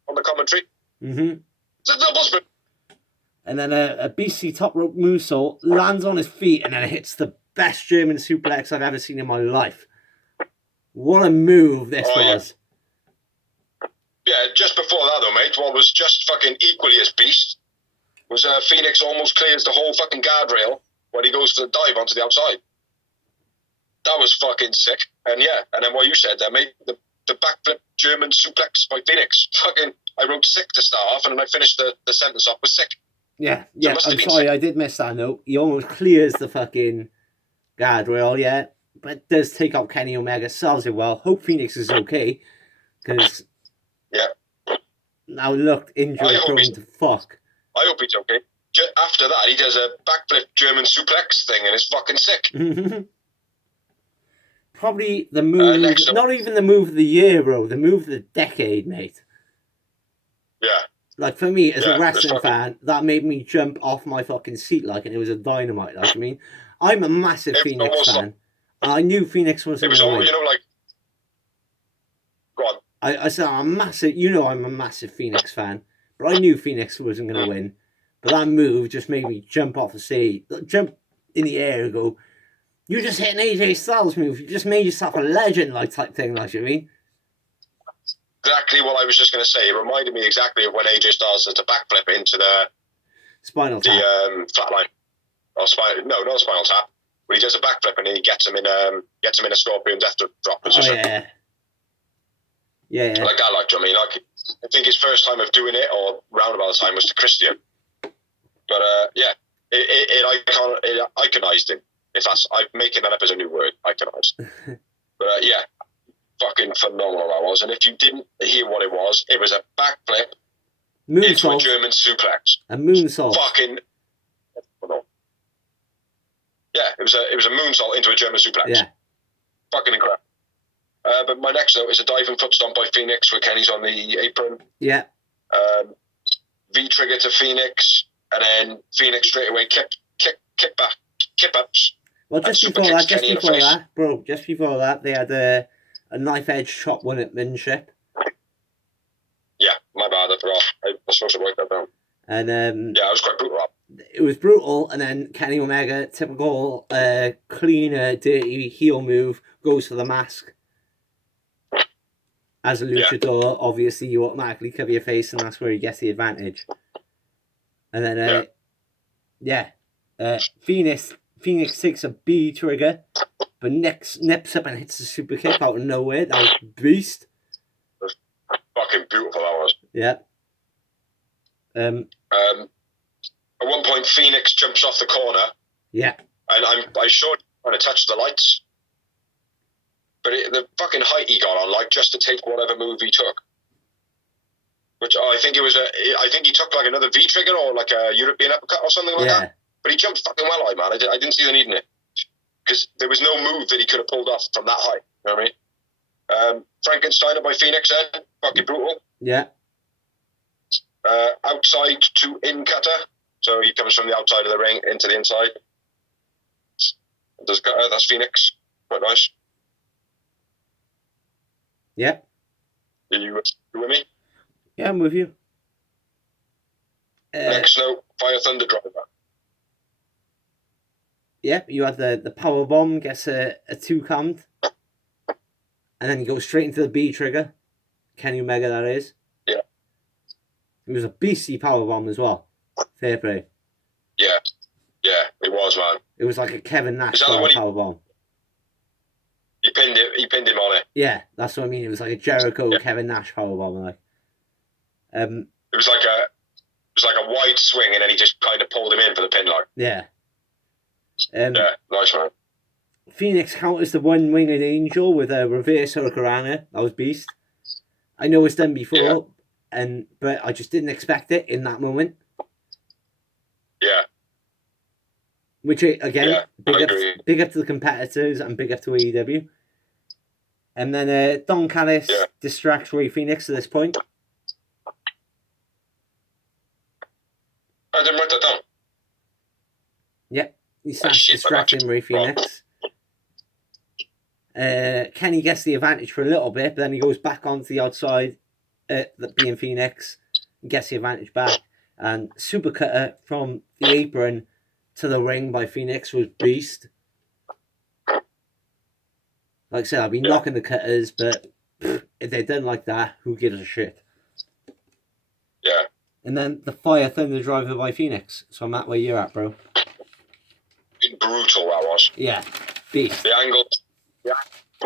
on the commentary. Mm-hmm. It's a double springboard. And then a beastly top rope moonsault, lands on his feet, and then it hits the best German suplex I've ever seen in my life. What a move this was. Yeah, just before that though, mate, what was just fucking equally as beast was Phoenix almost clears the whole fucking guardrail when he goes for the dive onto the outside. That was fucking sick. And yeah, and then what you said there, mate, the backflip German suplex by Phoenix. Fucking, I wrote sick to start off, and then I finished the sentence off with sick. Yeah, I'm sorry, I did miss that note. He almost clears the fucking guardrail, yeah, but does take out Kenny Omega, sells it well. Hope Phoenix is okay, because now look, injury prone to fuck. I hope he's okay. After that, he does a backflip German suplex thing, and it's fucking sick. Probably the move, not even the move of the year, bro, the move of the decade, mate. Yeah. Like, for me, as a wrestling fan, that made me jump off my fucking seat, like, and it was a dynamite, like, I mean, I'm a massive Phoenix fan. I knew Phoenix wasn't going to win. You know, like, go on. I said, I'm a massive Phoenix fan, but I knew Phoenix wasn't going to win. But that move just made me jump off the seat, jump in the air and go, you just hit an AJ Styles move, you just made yourself a legend, like, type thing, like, you know what I mean? Exactly what I was just going to say. It reminded me exactly of when AJ Styles does a backflip into the spinal tap. The flatline. Or not a spinal tap. But he does a backflip and then he gets him in a Scorpion Death Drop position. Oh, yeah. Like that, like, I mean, like, I think his first time of doing it, or roundabout time, was to Christian. But yeah, it iconized him. If I'm making that up as a new word, iconized. But yeah. Fucking phenomenal that was, and if you didn't hear what it was a backflip into a German suplex. A moonsault. Fucking yeah, it was a moonsault into a German suplex. Yeah, fucking incredible. But my next note is a diving foot stomp by Phoenix where Kenny's on the apron. Yeah. V trigger to Phoenix, and then Phoenix straight away kick ups. Well, just before that, they had a knife edge chop one-upmanship. Yeah, my bad, I forgot. I was supposed to write that down. And yeah, it was quite brutal. It was brutal, and then Kenny Omega, typical cleaner, dirty heel move, goes for the mask. As a luchador, obviously you automatically cover your face, and that's where he gets the advantage. And then, Phoenix takes a B trigger, but nips up and hits a super kick out of nowhere. That was beast. It was fucking beautiful, that was. Yeah. At one point, Phoenix jumps off the corner. Yeah. And I showed trying to touch the lights. But the fucking height he got on, like, just to take whatever move he took. Which I think I think he took like another V trigger or like a European uppercut or something like that. But he jumped fucking well, man. I didn't see the need in it. Because there was no move that he could have pulled off from that height. You know what I mean? Frankensteiner by Phoenix then. Fucking brutal. Yeah. Outside to in cutter. So he comes from the outside of the ring into the inside. Does cutter, that's Phoenix. Quite nice. Yeah. Are you with me? Yeah, I'm with you. Next note, Fire Thunder Driver. Yep, you had the power bomb, gets a 2 count. And then you go straight into the B trigger. Kenny Omega, that is. Yeah. It was a beastly power bomb as well. Fair play. Yeah. Yeah, it was, man. It was like a Kevin Nash power bomb. He pinned him on it. Yeah, that's what I mean. It was like a Jericho Kevin Nash power bomb, like. It was like a wide swing, and then he just kind of pulled him in for the pin, like. Yeah. Yeah, nice, man. Phoenix counters the one-winged angel with a reverse hurricanrana. That was beast. I know it's done before, but I just didn't expect it in that moment. Yeah. Which, again, big up to the competitors and big up to AEW. And then Don Callis distracts Ray Phoenix at this point. I didn't write that down. Yep. He starts distracting Ray Phoenix. Kenny gets the advantage for a little bit, but then he goes back onto the outside, being Phoenix, and gets the advantage back. And super cutter from the apron to the ring by Phoenix was beast. Like I said, I've been knocking the cutters, but if they done like that, who gives a shit? Yeah. And then the Fire Thunder Driver by Phoenix. So I'm at where you're at, bro. Brutal, that was. Yeah, beast. The angle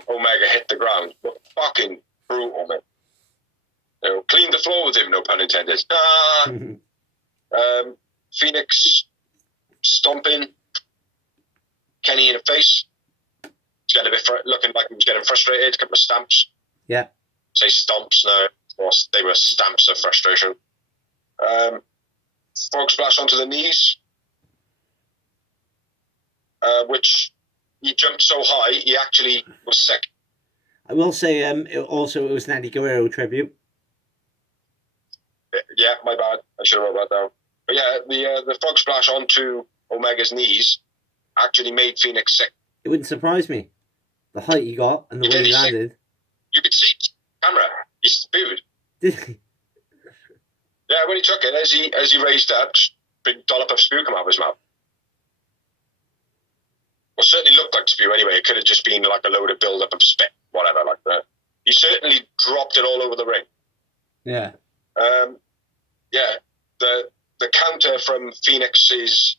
Omega hit the ground were fucking brutal, man. You know, cleaned the floor with him, no pun intended. Phoenix stomping Kenny in the face. He's getting a bit looking like he was getting frustrated. A couple of stamps. Yeah. Say stomps, no. Well, they were stamps of frustration. Frog splash onto the knees. Which he jumped so high, he actually was sick. I will say, it was an Eddie Guerrero tribute. Yeah, my bad. I should have wrote that down. But yeah, the frog splash onto Omega's knees actually made Phoenix sick. It wouldn't surprise me. The height he got and the way he landed. You could see it. Camera. He spewed. Did he? Yeah, when he took it, as he raised up, just big dollop of spew come out of his mouth. Well, certainly looked like spew anyway. It could have just been like a load of build-up of spit, whatever, like that. He certainly dropped it all over the ring. Yeah. Yeah. The counter from Phoenix is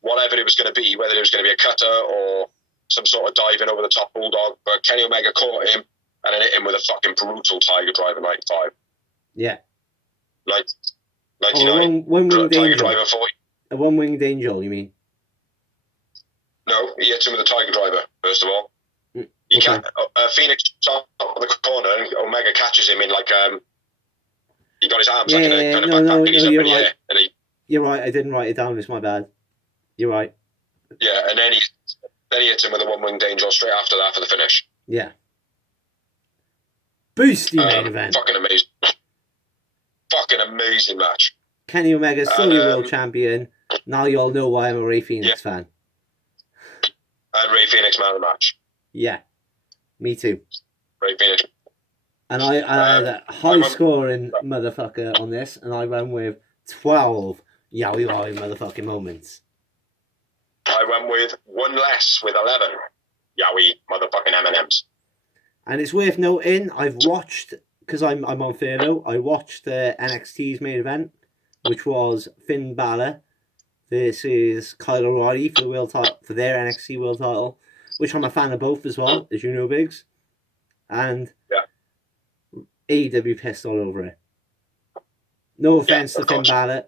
whatever it was going to be, whether it was going to be a cutter or some sort of diving over the top bulldog. But Kenny Omega caught him and then hit him with a fucking brutal Tiger Driver 95. Yeah. Like 99. One-winged Tiger angel. Driver 40. A one-winged angel, you mean? No, he hits him with a Tiger Driver, first of all. He Okay. Phoenix top of the corner and Omega catches him in like he got his arms Yeah, like in a kind of back and he's up in the air. And you're right, I didn't write it down, it's my bad. You're right. Yeah, and then he hits him with a one-winged angel straight after that for the finish. Yeah. Boosty main event. Fucking amazing match. Kenny Omega, still your world champion. Now you all know why I'm a Rey Fenix fan. And Rey Fenix man of the match. Yeah. Me too. Rey Fenix. And I had a high-scoring motherfucker on this, and I went with 12 yowie wowie motherfucking moments. I went with one less with 11 yowie motherfucking M&Ms. And it's worth noting, I've watched, because I'm on Furlough, I watched the NXT's main event, which was Finn Balor versus Kyle O'Reilly for the world title, for their NXT world title, which I'm a fan of both as well, as you know, Biggs. And AEW pissed all over it. No offense to Finn Balor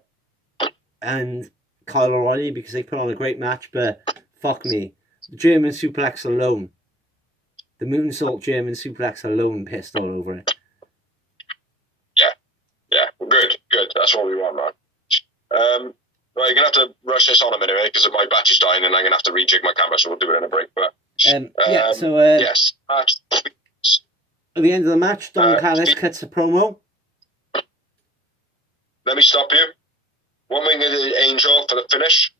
and Kyle O'Reilly, because they put on a great match, but fuck me. The German suplex alone, the moonsault German suplex alone pissed all over it. Yeah, good. That's what we want, man. Well, you're going to have to rush this on a minute, because my batch is dying and I'm going to have to rejig my camera, so we'll do it in a break. But yes. At the end of the match, Don Callis cuts a promo. Let me stop you. One-winged angel for the finish.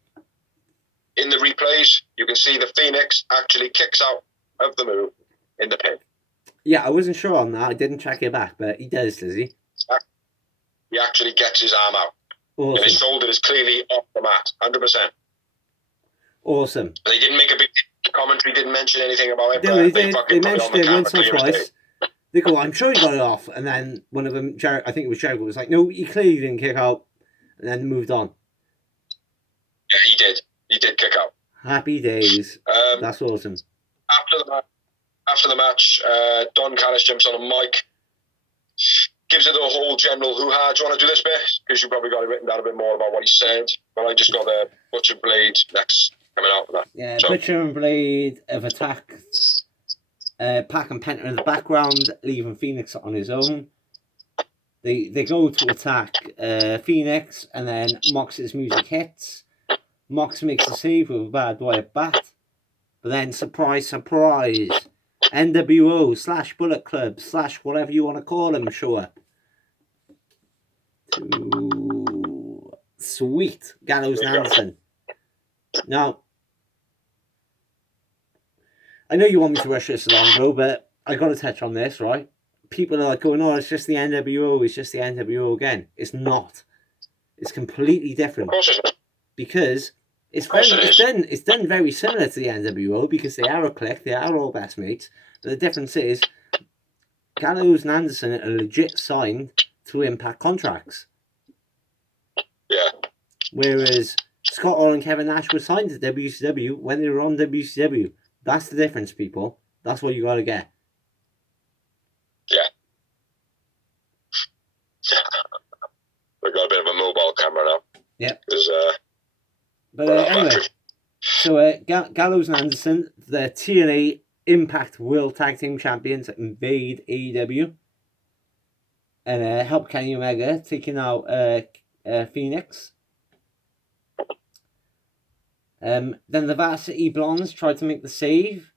In the replays, you can see the Phoenix actually kicks out of the move in the pin. Yeah, I wasn't sure on that. I didn't check it back, but he does he? He actually gets his arm out. Awesome. And his shoulder is clearly off the mat, 100%. Awesome. They didn't make a big commentary, didn't mention anything about it. No, they mentioned it once or twice. They go, I'm sure he got it off. And then one of them, I think it was Jericho, was like, no, he clearly didn't kick out. And then moved on. Yeah, he did. He did kick out. Happy days. That's awesome. After the match, Don Callis jumps on a mic, gives it a whole general hoo-ha. Do you want to do this bit? Because you probably got it written down a bit more about what he said. But I just got the Butcher Blade next coming out of that. Yeah, so. Butcher and Blade have attacked Pac and Penta in the background, leaving Phoenix on his own. They go to attack Phoenix, and then Mox's music hits. Mox makes a save with a bad boy at bat. But then, surprise, surprise, NWO / Bullet Club / whatever you want to call them show up. Sweet. Gallows and Anderson. Now, I know you want me to rush this along, bro, but I got to touch on this, right? People are like going, oh, it's just the NWO, it's just the NWO again. It's not. It's completely different. Of course it's not. Because it's done very similar to the NWO because they are a clique, they are all best mates. But the difference is Gallows and Anderson are legit signed to Impact contracts. Yeah. Whereas Scott Hall and Kevin Nash were signed to WCW when they were on WCW. That's the difference, people. That's what you gotta get. Yeah. We've got a bit of a mobile camera now. Yep. But anyway, so Gallows and Anderson, the TNA Impact World Tag Team Champions, invade AEW and help Kenny Omega taking out Phoenix. Then the Varsity Blondes tried to make the save.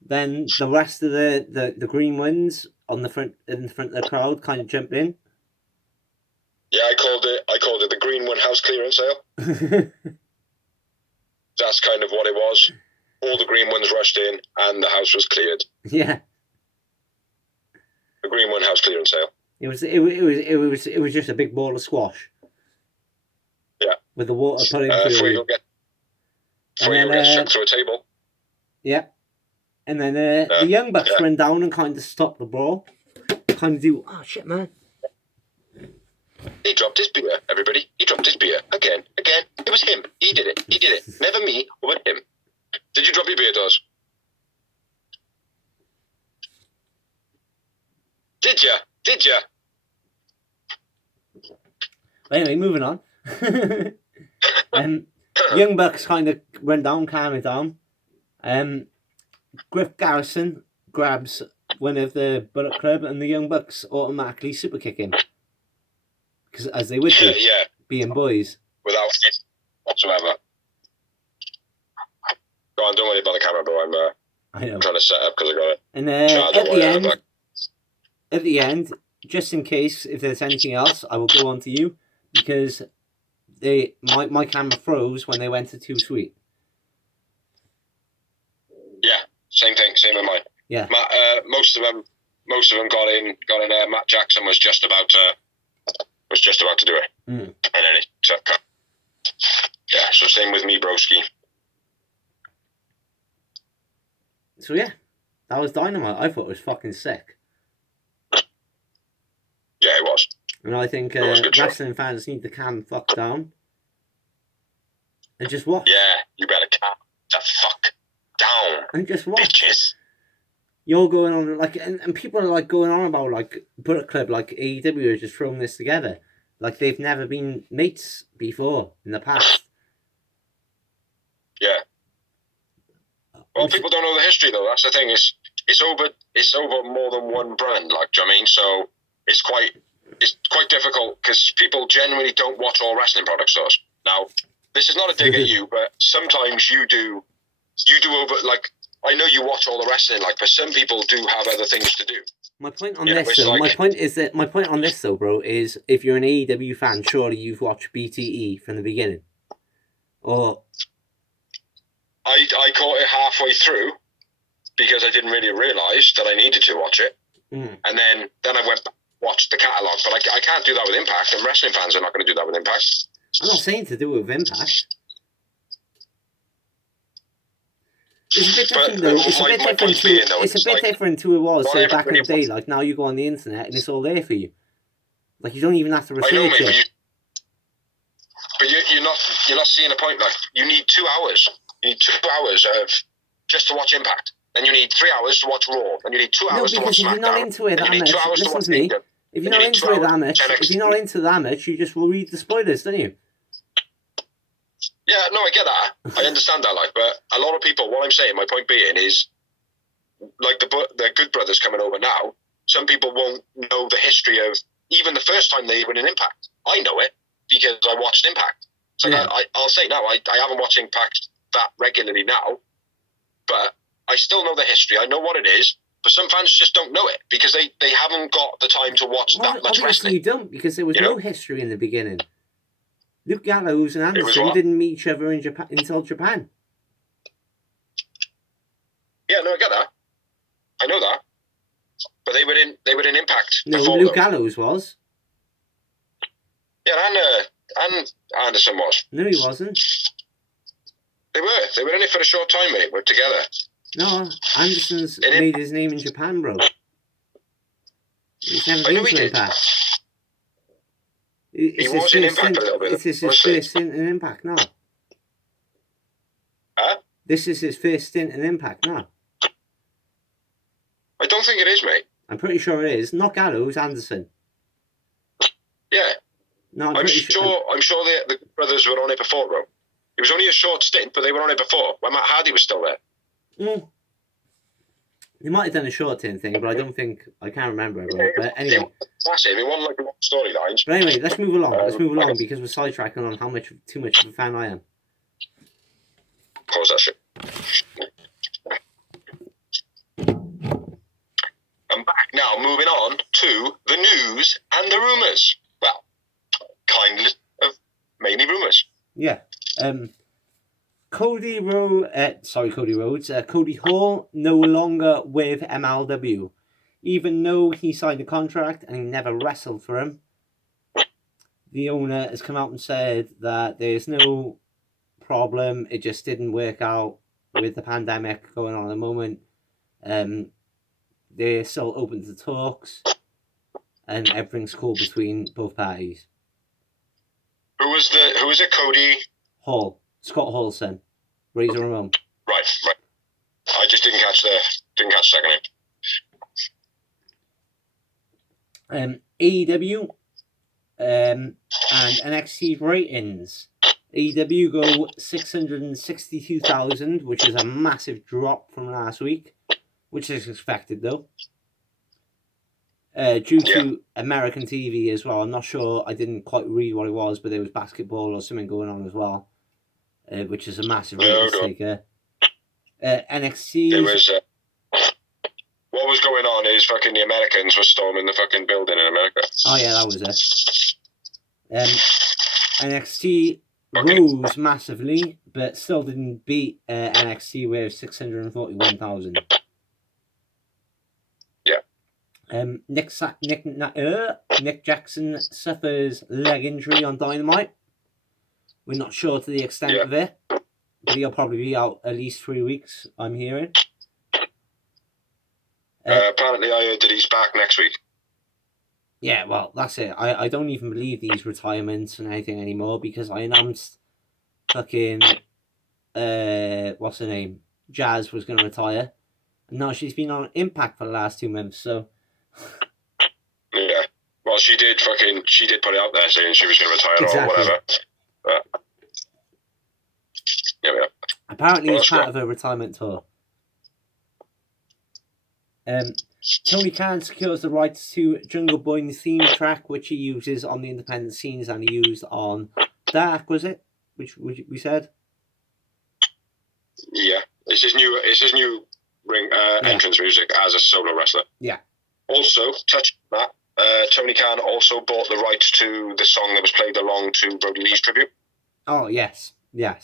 Then the rest of the Green Ones in the front of the crowd kind of jumped in. Yeah, I called it the Green One House Clearance Sale. That's kind of what it was. All the green ones rushed in, and the house was cleared. Yeah. The Green One House Clearance Sale. It was just a big ball of squash. Yeah. With the water put into it. Fuego gets chucked through a table. Yeah. And then the Young Bucks went down and kind of stopped the brawl. Kind of do, oh shit, man. He dropped his beer, everybody. He dropped his beer. Again. It was him. He did it. Never me, but him. Did you drop your beer, Dawes? Did ya? Anyway, moving on. Young Bucks kind of went down, calm it down. Griff Garrison grabs one of the Bullet Club and the Young Bucks automatically super kick him. Because as they would do, being boys. Without it whatsoever. Go on, don't worry about the camera, bro. I'm trying to set up because I got it. And at the end, just in case if there's anything else, I will go on to you because my camera froze when they went to Too Sweet. Yeah, same thing, same with mine. Yeah. Most of them got in there. Matt Jackson was just about to do it, and then it took. Yeah, so same with me, broski. So yeah, that was Dynamite. I thought it was fucking sick. Yeah, it was. And I think wrestling fans need to calm fuck down and just watch. Yeah, you better calm the fuck down. And just watch. Bitches. You're going on like, and people are like going on about like Bullet Club, like AEW are just throwing this together, like they've never been mates before in the past. Yeah. Well, people don't know the history though. That's the thing. It's over more than one brand. Like, do you know what I mean? So it's quite difficult because people generally don't watch all wrestling product stores. Now, this is not a dig at you, but sometimes you do over like. I know you watch all the wrestling, like, but some people do have other things to do. My point on this though, bro, is if you're an AEW fan, surely you've watched BTE from the beginning, or. I caught it halfway through because I didn't really realise that I needed to watch it, and then I went back and watched the catalogue. But I can't do that with Impact, and wrestling fans are not going to do that with Impact. I'm not saying to do it with Impact. It's a bit different though. It's a bit different to it was say back in the day. Like now you go on the internet and it's all there for you. Like you don't even have to research it. But you're not seeing a point. Like you need 2 hours. You need 2 hours of just to watch Impact. Then you need 3 hours to watch Raw. Then you need 2 hours to watch SmackDown. If you're not into it that much, listen to me. If you're not into that much, you just will read the spoilers, don't you? Yeah, no, I get that. I understand that, like, but a lot of people. What I'm saying, my point being, is like the Good Brothers coming over now. Some people won't know the history of even the first time they were in Impact. I know it because I watched Impact. So I'll say now, I haven't watched Impact that regularly now, but I still know the history. I know what it is, but some fans just don't know it because they haven't got the time to watch that much wrestling. You don't, because there was no history in the beginning. Luke Gallows and Anderson didn't meet each other in Japan until Japan. Yeah, no, I get that. I know that, but they were in Impact. No, Luke Gallows was. Yeah, and Anderson was. No, he wasn't. They were in it for a short time, mate. We're together. No, Anderson's made his name in Japan, bro. He's never been to Impact. He was in Impact a little bit. This is his first stint in Impact now. Huh? This is his first stint in Impact now. I don't think it is, mate. I'm pretty sure it is. Not Gallows, Anderson. Yeah. No, I'm sure the brothers were on it before, bro. It was only a short stint, but they were on it before, when Matt Hardy was still there. They might have done a short-term thing, but I can't remember. But anyway. Massive. It wasn't like a long storylines. But anyway, let's move along. Because we're sidetracking on how too much of a fan I am. Pause that shit. I'm back now, moving on to the news and the rumours. Well, kind of mainly rumours. Yeah. Cody Rhodes. Cody Hall no longer with MLW, even though he signed a contract and he never wrestled for him. The owner has come out and said that there's no problem. It just didn't work out with the pandemic going on at the moment. They're still open to talks, and everything's cool between both parties. Who was it? Cody Hall. Scott Hall's son. Razor Ramon. Right. I just didn't catch the second name. AEW and NXT ratings. AEW go 662,000, which is a massive drop from last week, which is expected though. Due to American TV as well. I'm not sure. I didn't quite read what it was, but there was basketball or something going on as well. Which is a massive taker. NXT. It was. What was going on is fucking the Americans were storming the fucking building in America. Oh yeah, that was it. NXT rose massively, but still didn't beat NXT with 641,000. Yeah. Nick Jackson suffers leg injury on Dynamite. We're not sure to the extent of it, but he'll probably be out at least 3 weeks, I'm hearing. Apparently I heard that he's back next week. Yeah, well, that's it. I don't even believe these retirements and anything anymore, because I announced fucking, what's her name? Jazz was going to retire. And now she's been on Impact for the last 2 months, so... Yeah. Well, she did put it out there saying she was going to retire or whatever. Yeah. Apparently it's part of her retirement tour. Tony Khan secures the rights to Jungle Boy theme track, which he uses on the independent scenes and he used on Dark, was it? Which we said? Yeah. It's his new ring entrance music as a solo wrestler. Yeah. Also, touch on that, Tony Khan also bought the rights to the song that was played along to Brody Lee's tribute. Oh, yes. Yeah,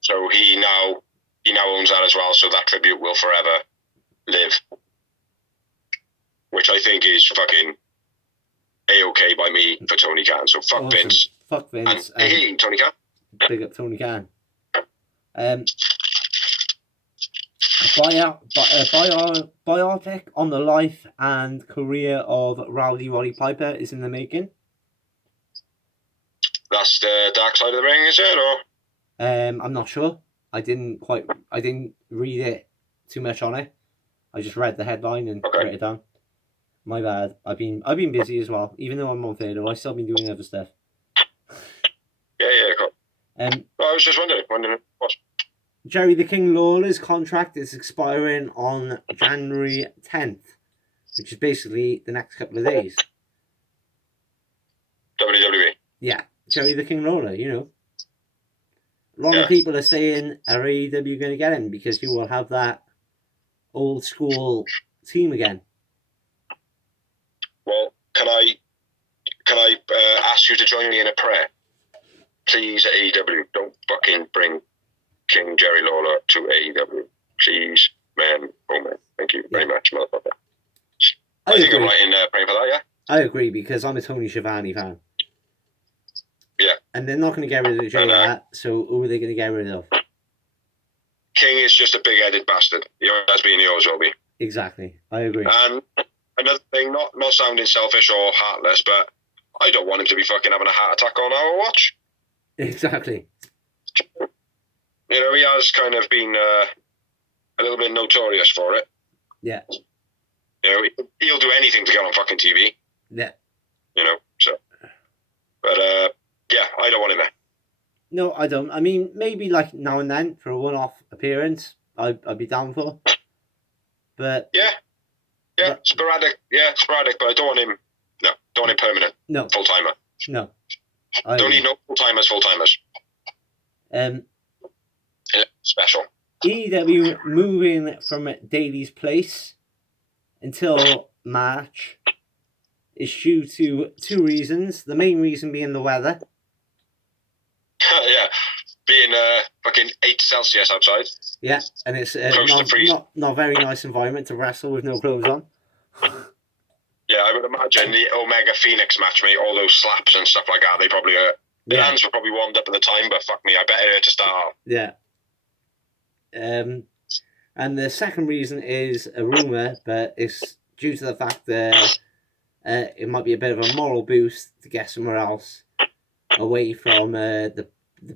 so he now owns that as well, so that tribute will forever live. Which I think is fucking A-okay by me for Tony Khan, so fuck awesome. Vince. Fuck Vince. And hey, Tony Khan. Big up Tony Khan. Biopic on the life and career of Rowdy Roddy Piper is in the making. That's the Dark Side of the Ring, is it? Or I'm not sure. I didn't read it too much on it. I just read the headline and wrote it down. My bad. I've been busy as well. Even though I'm on Theodore, I've still been doing other stuff. Yeah, cool. I was just wondering what. Jerry the King Lawler's contract is expiring on January 10th, which is basically the next couple of days. WWE. Yeah, Jerry the King Lawler, you know. A lot of people are saying, are AEW going to get him because you will have that old school team again? Well, can I ask you to join me in a prayer? Please, AEW, don't fucking bring King Jerry Lawler to AEW. Please, man, oh man, thank you very much, motherfucker. I think I'm right in praying for that, yeah? I agree, because I'm a Tony Schiavone fan. And they're not going to get rid of JR, so who are they going to get rid of? King is just a big-headed bastard. He has been, he always will be. Exactly. I agree. And another thing, not sounding selfish or heartless, but I don't want him to be fucking having a heart attack on our watch. Exactly. You know, he has kind of been a little bit notorious for it. Yeah. You know, he'll do anything to get on fucking TV. Yeah. You know, so. But, yeah, I don't want him there. No, I don't. I mean, maybe like now and then for a one-off appearance, I'd be down for. But yeah, sporadic, but I don't want him. No, don't want him permanent. No, full timer. No, don't need no full timers. Special. EW moving from Daily's place until March is due to 2 reasons. The main reason being the weather. Yeah, being fucking 8 Celsius outside. Yeah, and it's not very nice environment to wrestle with no clothes on. Yeah, I would imagine the Omega Phoenix match, mate, all those slaps and stuff like that, they probably hurt. The hands were probably warmed up at the time, but fuck me, I bet it hurt to start off. Yeah. And the second reason is a rumour, but it's due to the fact that it might be a bit of a moral boost to get somewhere else away from the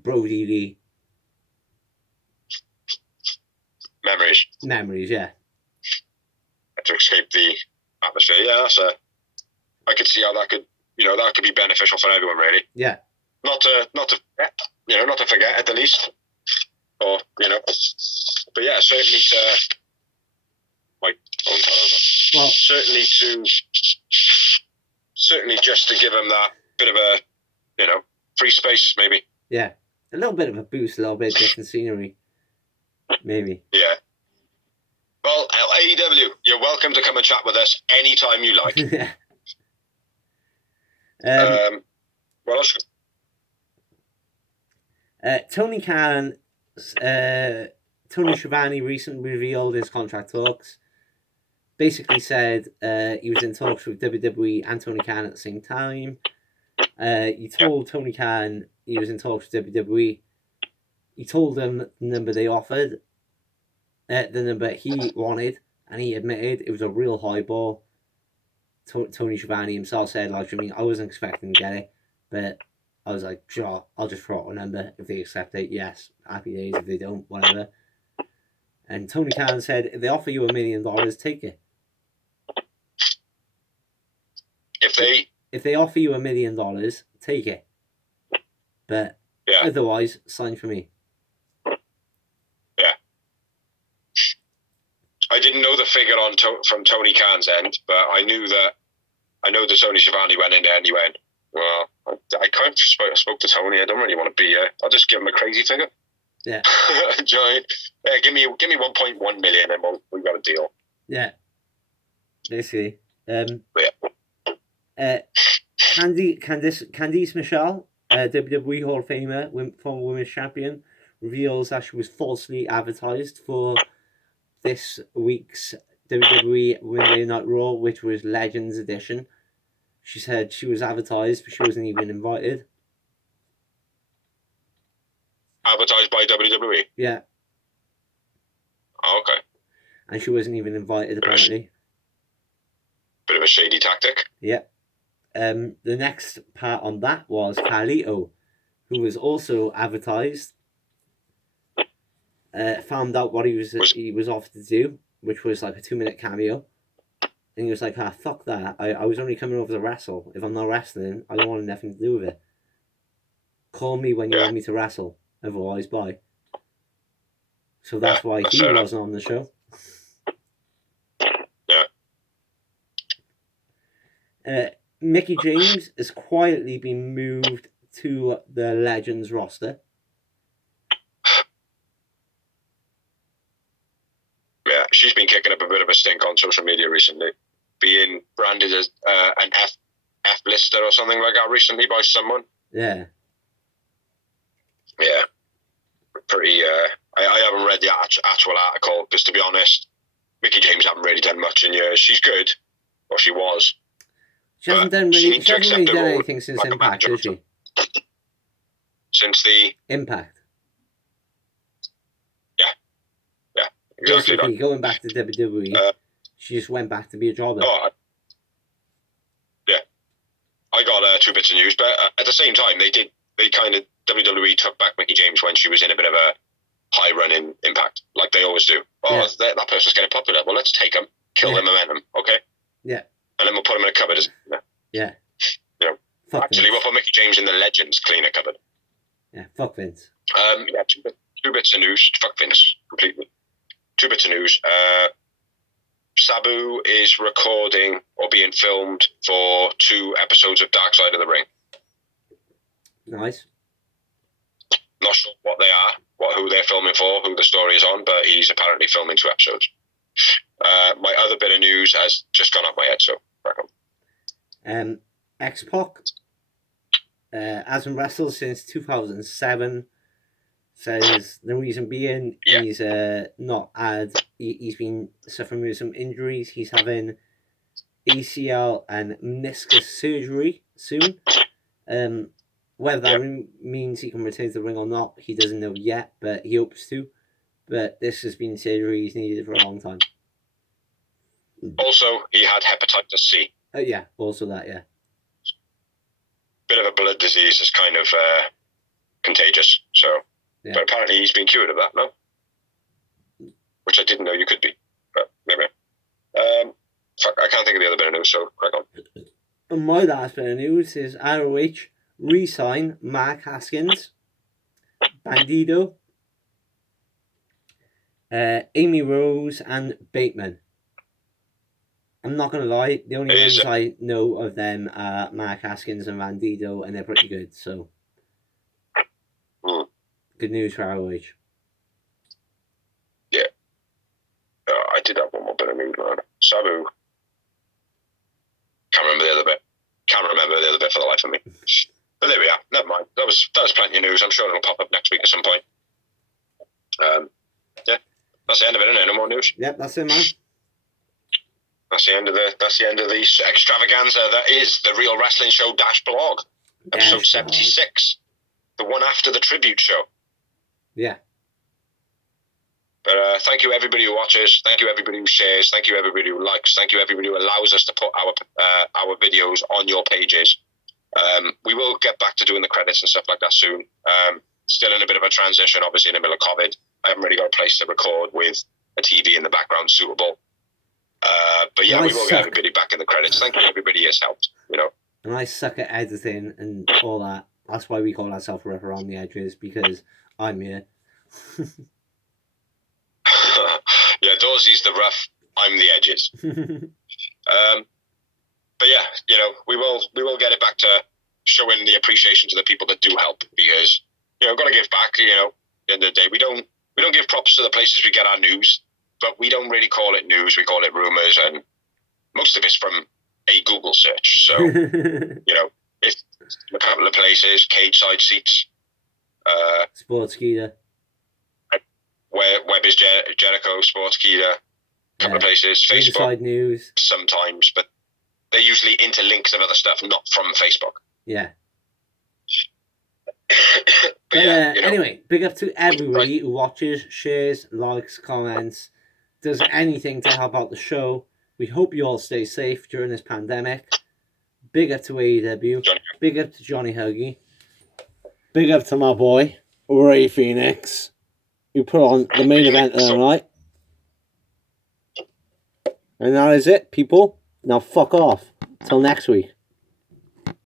Brody Lee. Memories, yeah. To escape the atmosphere, yeah, I could see how that could be beneficial for everyone, really. Yeah. Not to forget at the least, or but yeah, certainly to my phone fell over. Well, certainly just to give them that bit of a free space, maybe. Yeah, a little bit of a boost, a little bit of different scenery, maybe. Yeah. Well, AEW, you're welcome to come and chat with us anytime you like. What else? Tony Khan, Tony Schiavone recently revealed his contract talks. Basically said he was in talks with WWE and Tony Khan at the same time. He told Tony Khan he was in talks with WWE. He told them the number they offered, the number he wanted, and he admitted it was a real high ball. Tony Schiavone himself said, like, I mean, I wasn't expecting to get it, but I was like, sure, I'll just throw out a number. If they accept it, yes, happy days. If they don't, whatever. And Tony Khan said, if they offer you $1 million, take it. If they offer you $1 million, take it. But otherwise, sign for me. Yeah. I didn't know the figure from Tony Khan's end, but I know that Tony Schiavone went in there and he went, well, I kind of spoke to Tony. I don't really want to be here. I'll just give him a crazy figure. Yeah. Giant. Yeah, give me 1.1 million and we've got a deal. Yeah. Basically. Candice Michelle, WWE Hall of Famer, former Women's Champion, reveals that she was falsely advertised for this week's WWE Monday Night Raw, which was Legends Edition. She said she was advertised, but she wasn't even invited. Advertised by WWE? Yeah. Oh, okay. And she wasn't even invited, apparently. Bit of a shady tactic. Yeah. The next part on that was Carlito, who was also advertised. Found out what he was offered to do, which was like a 2-minute cameo. And he was like, fuck that. I was only coming over to wrestle. If I'm not wrestling, I don't want nothing to do with it. Call me when you want me to wrestle. Otherwise, bye. So that's why he wasn't on the show. Yeah. Mickie James has quietly been moved to the Legends roster. Yeah, she's been kicking up a bit of a stink on social media recently, being branded as an F-lister or something like that recently by someone. Yeah. Yeah. Pretty, I haven't read the actual article, because to be honest, Mickie James hasn't really done much in years. She's good, or she was. She hasn't really done anything since Impact, has she? since the Impact. Yeah, exactly. Basically, going back to WWE, she just went back to be a jobber. Yeah, I got 2 bits of news, but at the same time, WWE took back Mickie James when she was in a bit of a high run in Impact, like they always do. That person's getting popular. Well, let's take them, kill their momentum, okay? Yeah. And then we'll put them in a cupboard. Yeah. You know, actually, we'll put Mickie James in the Legends cleaner cupboard. Yeah, fuck Vince. Yeah, two bits of news. Fuck Vince, completely. 2 bits of news. Sabu is recording or being filmed for 2 episodes of Dark Side of the Ring. Nice. Not sure what they are, who they're filming for, who the story is on, but he's apparently filming 2 episodes. My other bit of news has just gone off my head, so crack on. X-Pac hasn't wrestled since 2007. Says the reason being he's not had. He's been suffering with some injuries. He's having ACL and meniscus surgery soon. Whether that means he can return to the ring or not, he doesn't know yet, but he hopes to. But this has been surgery he's needed for a long time. Also, he had hepatitis C. Yeah, also that, yeah. Bit of a blood disease is kind of contagious, so... Yeah. But apparently he's been cured of that, no? Which I didn't know you could be, but maybe. I can't think of the other bit of news, so crack on. And my last bit of news is ROH re-sign Mark Haskins, Bandido, Amy Rose, and Bateman. I'm not going to lie, the only ones I know of them are Mark Haskins and Bandido, and they're pretty good, so... Good news for ROH. Yeah. I did have one more bit of news, man. Sabu. Can't remember the other bit for the life of me. But there we are. Never mind. That was plenty of news. I'm sure it'll pop up next week at some point. Yeah. That's the end of it, isn't it? No more news? Yep, that's it, man. That's the end of the extravaganza that is the Real Wrestling Show blog. Episode 76. The one after the tribute show. Yeah. But thank you everybody who watches. Thank you everybody who shares. Thank you everybody who likes. Thank you everybody who allows us to put our videos on your pages. We will get back to doing the credits and stuff like that soon. Still in a bit of a transition, obviously in the middle of COVID. I haven't really got a place to record with a TV in the background suitable. But yeah, we will get everybody back in the credits. Thank you everybody who's helped. You know. And I suck at editing and all that. That's why we call ourselves Forever on the Edges, because I'm here. Yeah, Dawsey's the rough, I'm the edges. But yeah, you know, we will get it back to showing the appreciation to the people that do help, because, you know, we've got to give back. You know, at the end of the day, we don't give props to the places we get our news, but we don't really call it news. We call it rumors, and most of it's from a Google search. So you know, it's a couple of places, cage side seats, Sportskeeda. Web is Jericho, Sportskeeda, a couple of places, Facebook, Inside News, sometimes, but they usually interlinks of other stuff, not from Facebook. Yeah. But yeah, you know, anyway, big up to everybody who watches, shares, likes, comments, does anything to help out the show. We hope you all stay safe during this pandemic. Big up to AEW. Big up to Johnny Huggy. Big up to my boy, Ray Phoenix, who put on the main event of the night. And that is it, people. Now fuck off. Till next week.